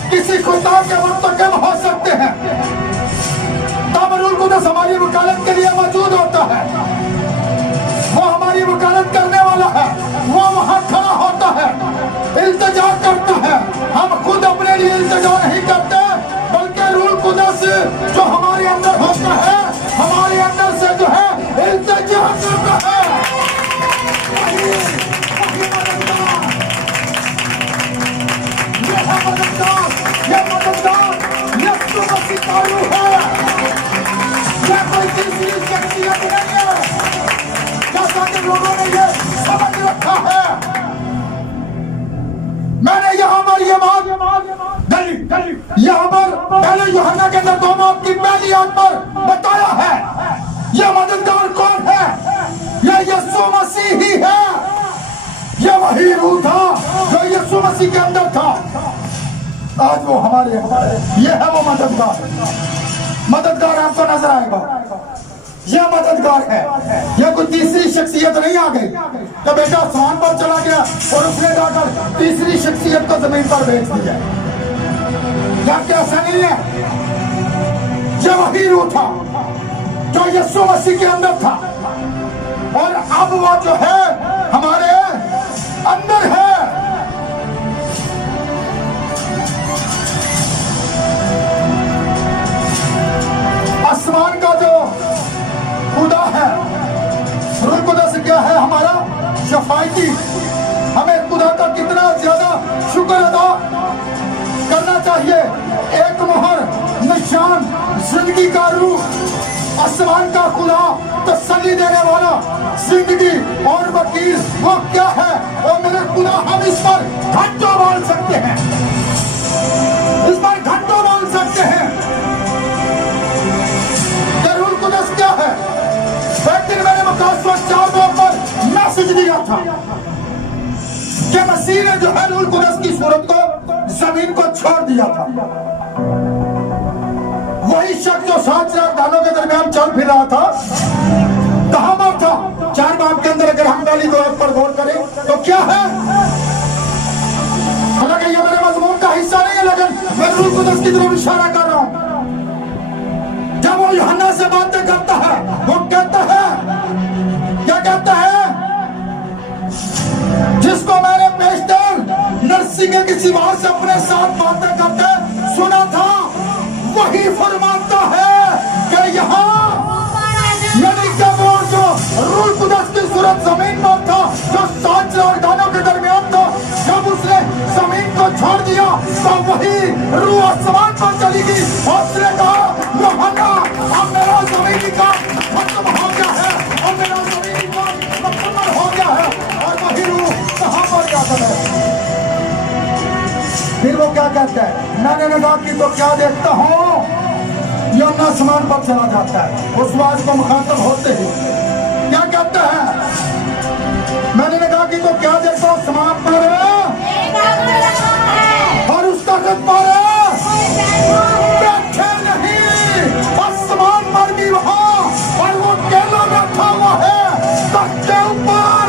किसी खुदा के मुर्तकब हो सकते हैं, तब रूहुल कुदस हमारी वकालत के लिए मौजूद होता है। वो हमारी वकालत करने वाला है, वो वहां खड़ा होता है, इल्तिजा करता है। हम खुद अपने लिए इल्तिजा नहीं करते, बल्कि रूहुल कुदस जो हमारे अंदर होता है, हमारे अंदर से जो है इल्तिजा करता है। ये मददगार यीशु मसीह का रूह है, ये कोई तीसरी शख्सियत नहीं है, जैसा कि लोगों ने ये समझ रखा है। मैंने यहाँ पर ये बात यहाँ पर पहले यूहन्ना के अंदर 2 बाब की पहली आयत पर बताया है। ये मददगार कौन है? ये यीशु मसीह ही है। ये वही रूह था जो यीशु मसीह के अंदर था, आज वो हमारे ये है वो मददगार। मददगार आपको नजर आएगा, ये मददगार है। ये कोई तीसरी शख्सियत नहीं आ गई तो बेटा आसमान पर चला गया और उसने जाकर तीसरी शख्सियत को जमीन पर भेज दिया, जबकि ऐसा नहीं है। ये वही रूह था जो यीशु मसीह के अंदर था, और अब वो जो है हमारे अंदर है। आसमान का जो खुदा है, रूह कुदस क्या है? हमारा शफायती। हमें खुदा का कितना ज्यादा शुक्र अदा करना चाहिए। एक मोहर, निशान, जिंदगी का रूह, आसमान का खुदा, तसल्ली देने वाला, जिंदगी और वकील, वो क्या है? और मेरे खुदा, हम इस पर घंटों बोल सकते हैं, इस पर घंटों बोल सकते हैं। रूहुल कुदस क्या है? एक दिन मैंने मुकाशवा 4 पर मैसेज दिया था कि मसीह ने जो है रूहुल कुदस की सूरत को जमीन को छोड़ दिया था। वही शख्स जो 7 राजधानों के दरमियान चल फिर रहा था, कहां पर था? 4 बाब के अंदर अगर हम पहली 2 आयत पर गौर करें तो क्या है? हालांकि ये मेरे मजमून का हिस्सा नहीं है, लेकिन मैं रूहुल कुदस की तरफ इशारा कर रहा हूं। जब वो यूहन्ना से बातें करता है, वो कहता है, क्या कहता है? जिसको मैंने पेशतर नरसिंह के किसी बात से अपने साथ बातें करते सुना था, वही फरमाता है कि यहाँ यानी क्या वो जो रूहुल कुदस की सूरत जमीन पर था, जो 7 राजधानियों के दरमियान था, जब उसने जमीन को छोड़ दिया तो वही रूह आसमान पर चली गई। उसने कहा, यूहन्ना, अब मेरा जमीनी काम खत्म हो गया है, अब मेरा जमीनी काम मुकम्मल हो गया है। और वही रूह कहाँ पर जाता है? फिर वो क्या कहता है? मैंने निगाह की तो क्या देखता हूँ, यूहन्ना आसमान पर चला जाता है। उस बात को मुखातब होते ही क्या कहता है? मैंने निगाह की तो क्या देखता हूँ, आसमान पर और उस तख्त पर बैठे नहीं, आसमान पर भी वहाँ, और वो केला बैठा हुआ है तख्त के ऊपर।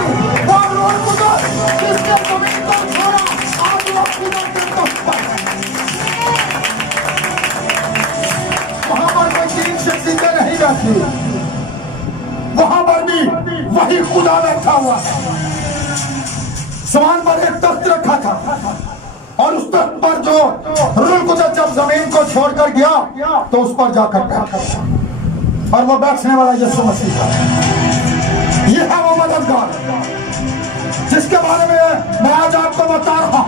और रूहुल कुदस जिसने जमीन को छोड़ा, आज वो खुदा के तख्त पर है। वहां पर कोई 3 शख्सियतें नहीं बैठी, वहां पर भी वही खुदा बैठा हुआ है। आसमान पर एक तख्त रखा था, और उस तख्त पर जो रूहुल कुदस जब जमीन को छोड़कर गया तो उस पर जाकर बैठा, और वो बैठने वाला यीशु मसीह था। ये है वो मददगार जिसके बारे में मैं आज आपको बता रहा हूं,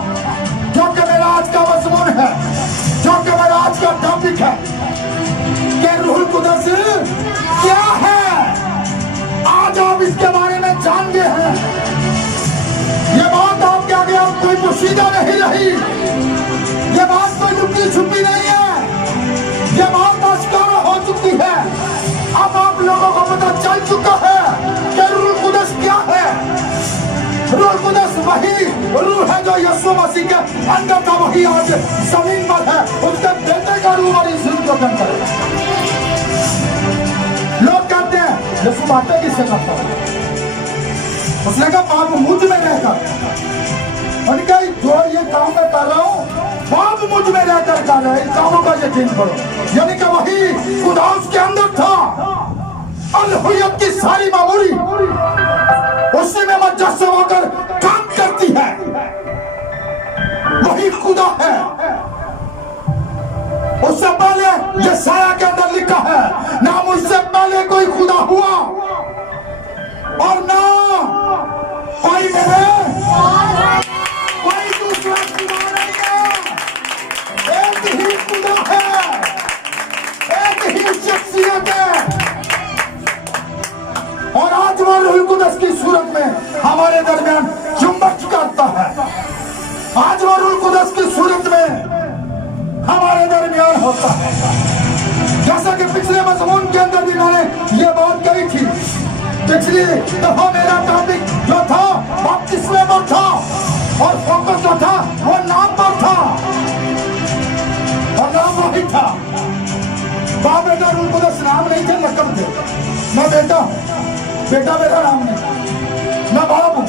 क्योंकि मेरा आज का मजमून है, क्योंकि मेरा आज का टॉपिक है कि रूहुल कुदस क्या है। आज आप इसके बारे में जान गए हैं। ये बात आपके आगे अब कोई पोशीदा नहीं रही, ये बात कोई लुकी छुपी नहीं है, ये बात आश्कार हो चुकी है। अब आप लोगों को पता चल चुका है कि रूहुल कुदस क्या है। रूह कुदस वही रूह है जो यीशु मसीह के अंदर था, वही आज जमीन पर है। उसके बेटे का रूह और इस रूह को अंदर है। लोग कहते हैं यीशु बातें किससे करता है? उसने कहा बाप मुझ में रहकर, उनका जो ये काम मैं कर रहा हूँ बाप मुझ में रहकर कर रहा है, इन कामों का यकीन करो। यानी कि वही खुदा उसके अंदर था, अलहुयत की सारी मामूरी उसी में मुजस्सम होकर काम करती है, वही खुदा है। उससे पहले यशायाह के अंदर लिखा है, ना मुझसे पहले कोई खुदा हुआ और ना कोई मेरे कोई दूसरा खुदा नहीं है, एक ही खुदा है, एक ही शख्सियत है। और आज वो रूह कुदस की सूरत में हमारे दरमियान जुम्बश करता है। आज वो रूह कुदस की सूरत में हमारे दरमियान होता है। जैसा कि पिछले मज़मून के अंदर भी मैंने ये बात कही थी, पिछली दफा मेरा टॉपिक जो था बपतिस्मे पर था और फोकस जो था वो नाम पर था, और नाम वही था। बाप बेटा रूह कुदस नाम नहीं थे, लक़ब थे। मैं बेटा, बेटा मेरा नाम नहीं। मैं बाप हूँ,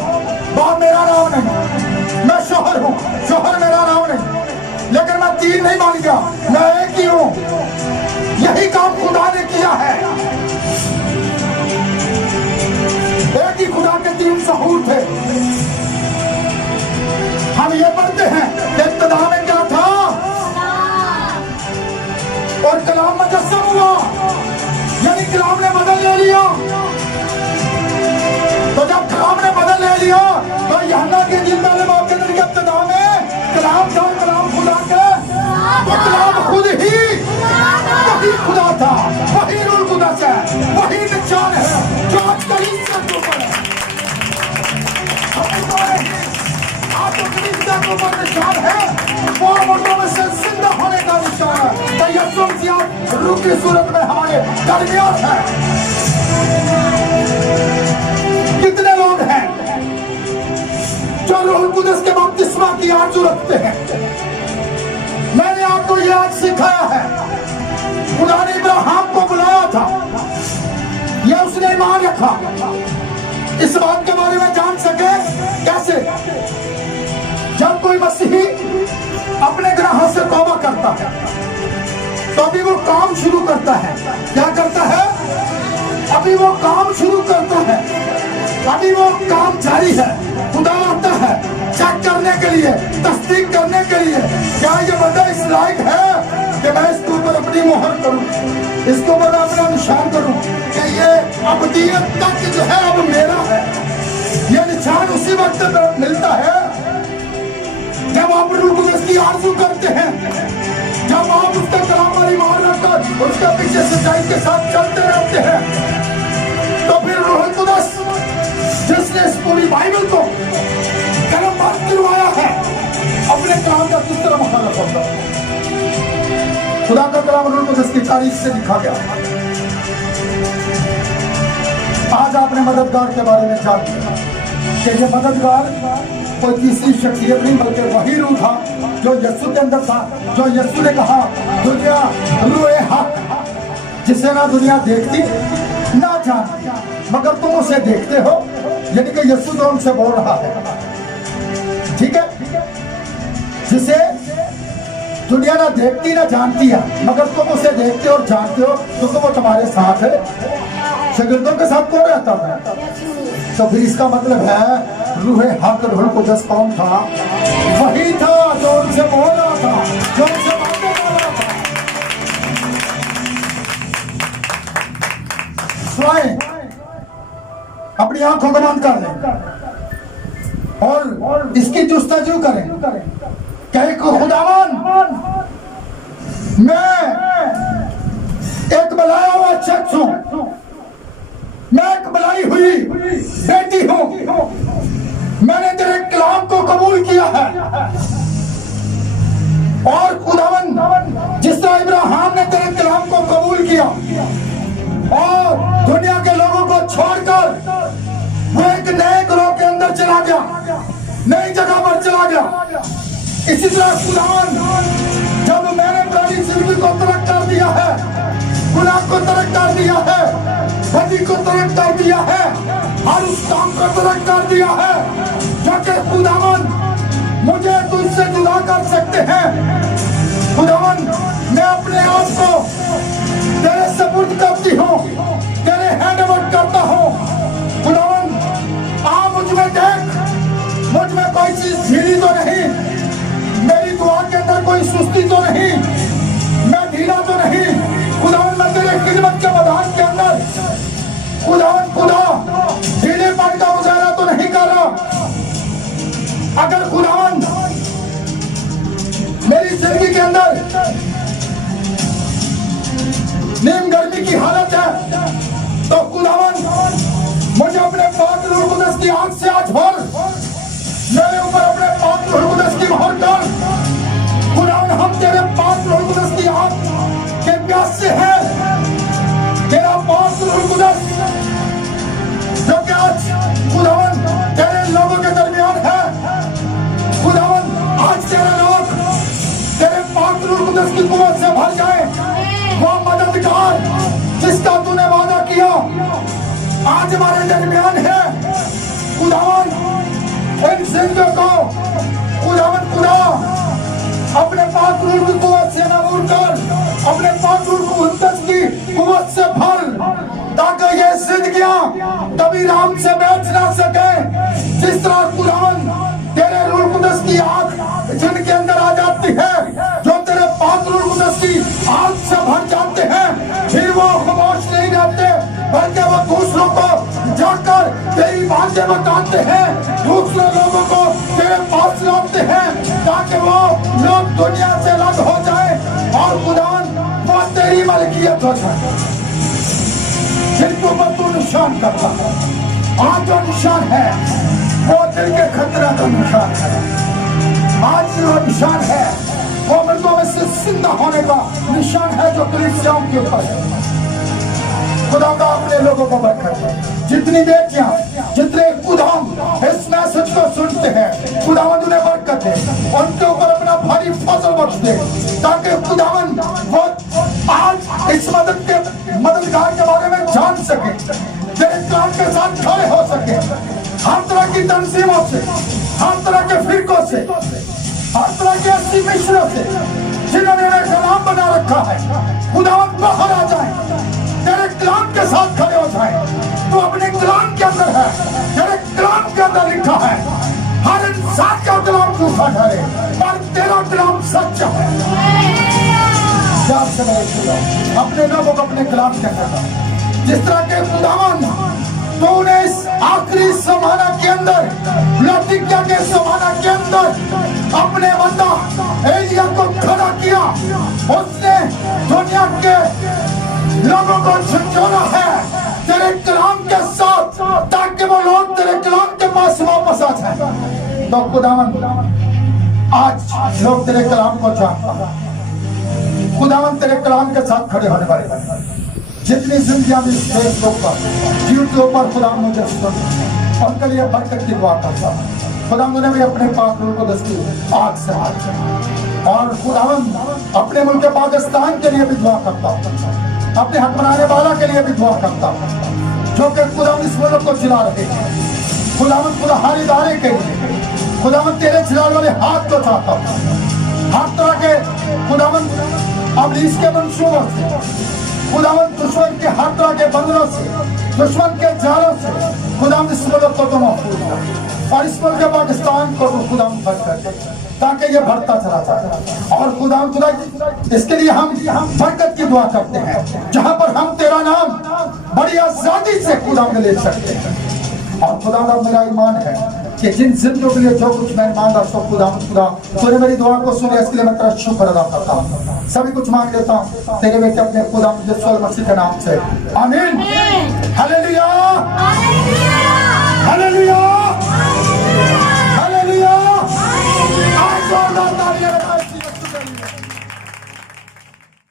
बाप मेरा नाम नहीं। मैं शोहर हूँ, शोहर मेरा नाम नहीं। लेकिन मैं तीन नहीं मान गया, मैं एक ही हूँ। यही काम खुदा ने किया है। एक ही खुदा के तीन सहूर थे। हम ये पढ़ते हैं कि इब्तिदा में क्या था और कलाम मुजस्सम हुआ, यानी कलाम ने बदल ले लिया। तो जब कलाम ने बदल ले लिया तो यूहन्ना के इंजील वाले बाब के अंदर इब्तिदा में कलाम था, कलाम खुदा के, तो कलाम खुद ही वही खुदा था, वही रूह कुदस है, वही निशान है जो आज कलीसिया के ऊपर है। आज जो कलीसिया के ऊपर निशान है वो मुर्दों में से जिंदा होने का निशान है। तो यीशु मसीह रूह की सूरत में हमारे दरमियान है। कितने लोग हैं जो रूह कुदस के बपतिस्मा की आरज़ू रखते हैं? मैंने आपको ये आज सिखाया है। खुदा ने इब्राहिम को बुलाया था, ये उसने ईमान रखा। इस बात के बारे में जान सके कैसे? जब कोई मसीही अपने गुनाहों से तौबा करता है तो अभी वो काम शुरू करता है। क्या करता है? अभी वो काम शुरू करता है, अभी वो काम जारी है। खुदा आता है चेक करने के लिए, तस्दीक करने के लिए, क्या ये बंदा इस लायक है कि मैं इसके ऊपर अपनी मोहर करूं, इसके ऊपर अपना निशान करूं कि ये अबदियत तक जो है अब मेरा है। ये निशान उसी वक्त मिलता है जब आप रूह कुदस की आरज़ू करते हैं, जब आप उसका कलाम पर ईमान रखकर उसके पीछे सच्चाई के साथ चलते रहते हैं। तो फिर रूह कुदस जिसने इस पूरी बाइबल को कलमबंद करवाया है, अपने कलाम का किस तरह मुखालफ होता है? खुदा का कलाम रूह कुदस की तारीफ से लिखा गया। आज आपने मददगार के बारे में जान लिया कि ये मददगार कोई तीसरी शख्सियत नहीं बल्कि वही रूह था जो यीशु के अंदर था, जो यीशु ने कहा दुनिया रूह हक, जिसे ना दुनिया देखती ना जानती मगर तुम उसे देखते हो। यानी कि यीशु तो उनसे बोल रहा है, ठीक है, जिसे दुनिया ना देखती ना जानती है मगर तुम उसे देखते हो और जानते हो क्योंकि वो तुम्हारे साथ है। शागिर्दों के साथ कौन रहता है? तो फिर इसका मतलब है रूह हक, रूह कुदस कौन था? वही था जो उनसे बोल रहा था, जो उनसे बातें कर रहा था। सुनाए, अपनी आंखों को बंद कर लें और इसकी जुस्तजू करें कि खुदावन मैं एक बुलाया हुआ शख्स हूं, मैं एक बुलाई हुई बेटी हूं, मैंने तेरे कलाम को कबूल किया है। और खुदावन जिस तरह इब्राहिम ने तेरे कलाम को कबूल किया और दुनिया के लोगों को छोड़कर वो एक नए ग्रोह के अंदर चला गया, नई जगह पर चला गया। इसी तरह खुदावन जब मैंने पुरानी जिंदगी को तर्क कर दिया है, गुनाह को तर्क कर दिया है, बदी को तर्क कर दिया है और उस काम को तर्क कर दिया है जो कि खुदावन मुझे तुझसे जुदा कर सकते हैं। खुदावन मैं अपने आप को तेरे सपुर्द करती हूँ, तेरे हैंडओवर करता हूँ। खुदावन आ मुझ में देख, मुझ में कोई चीज ढीली तो नहीं, मेरी दुआ के अंदर कोई सुस्ती तो नहीं, मैं ढीला तो नहीं। खुदावन मैं तेरे खिदमत के मैदान के अंदर खुदावन खुदा ढीलेपन का मुजाहरा तो नहीं कर रहा। अगर खुदावन मेरी जिंदगी के अंदर नीम गर्मी की हालत है तो खुदावन मुझे अपने पाक रूह कुदस की आंख से आज भर, मेरे ऊपर अपने पाक रूह कुदस की मोहर कर। खुदावन हम तेरे पाक रूह कुदस की आंख के प्यास से हैं। तेरा पाक रूह कुदस जो कि आज खुदावन तेरे लोगों के दरमियान है, खुदावन आज तेरे लोग तेरे पाक रूह कुदस की कुव्वत से भर जाए। वो मददगार जिसका तूने वादा किया आज हमारे दरमियान है। खुदावन इन जिंदगियों को खुदावन खुदा अपने पाक रूह की कुव्वत से नूर कर, अपने पाक रूह कुदस की कुव्वत से भर, ताकि ये जिंदगियां कभी राम से बैठ ना सके। जिस तरह खुदावन तेरे रूह कुदस की आग जिनके अंदर आ जाती है, जो तेरे पाक रूह कुदस की आग से भर जाते हैं, फिर वो खामोश नहीं रहते बल्कि वो दूसरों को जाकर तेरी बातें बताते हैं, दूसरे लोगों को तेरे पास लाते हैं ताकि वो लोग दुनिया से अलग हो जाए और खुदावन वो तेरी मलकियत हो जाए। जिनके ऊपर तू निशान करता है, आज जो निशान है वो दिल के खतरा का निशान है। आज जो निशान है वो मर्दों में से जिंदा होने का निशान है जो कलीसियाओं के ऊपर है। खुदा का अपने लोगों को बरकत है। जितनी बेटियां, जितने खुदाम इस मैसेज को सुनते हैं, खुदावन उन्हें बरकत है, उनके ऊपर अपना भारी फजल बख्श दे, ताकि खुदावन वो आज इस मददगार के बारे में जान सके, तेरे कलाम के साथ खड़े हो सके। हर तरह की तंजीमों से, हर तरह के फिरकों से, हर तरह के अस्सी मिश्रों से जिन्होंने इन्हें गुलाम बना रखा है, खुदावन बाहर आ जाए, तेरे कलाम के साथ खड़े हो जाए। तो अपने कलाम के अंदर है, तेरे कलाम के अंदर लिखा है हर इंसान का कलाम झूठा ठहरे पर तेरा कलाम सच्चा है। अपने लोगों को अपने कलाम के अंदर जिस तरह के खुदावन तूने इस आखिरी ज़माना के अंदर, लौदीकिया के ज़माना के अंदर अपने बंदा एलिया को खड़ा किया, उसने दुनिया के लोगों को झंझोड़ा है तेरे कलाम के साथ, ताकि वो लोग तेरे कलाम के पास वापस आ जाए। तो खुदावन आज लोग तेरे कलाम को जानता है, खुदावन तेरे कलाम के साथ खड़े होने वाले जितनी जिंदगियां भी फेसबुक पर, यूट्यूब पर खुदा मुझे सुन, उनके लिए बरकत की दुआ करता हूं। खुदा मुझे भी अपने पाक रूह कुदस की आग से मार, और खुदावन अपने मुल्क पाकिस्तान के लिए भी दुआ करता हूं, अपने हुक्मराने वाला के लिए भी दुआ करता हूं जो कि खुदा इस मुल्क को चला रहे हैं। खुदावन खुदा हर इदारे के लिए खुदावन तेरे चलाने वाले हाथ को चाहता हूं, हर तरह के खुदावन अबलीस के मंसूबों से, खुदावन दुश्मन के हर तरह के बंधनों से, दुश्मन के जालों से खुदावन इस मुल्क को तो महफूज कर, और इस मुल्क पाकिस्तान को तो खुदावन बरकत दे, ताकि ये बढ़ता चला जाए। और खुदावन खुदा इसके लिए हम बरकत की दुआ करते हैं, जहां पर हम तेरा नाम बड़ी आजादी से खुदावन ले सकते हैं। और खुदा मेरा ईमान है कि जिन जिंदगियों के लिए जो कुछ मैं मांगा सो खुदा तूने मेरी दुआ को सुने, इसके लिए मैं तेरा शुक्र अदा करता हूँ। सभी कुछ मांग लेता हूँ तेरे बेटे अपने खुदा यीशु मसीह के नाम से, आमीन, हालेलुया।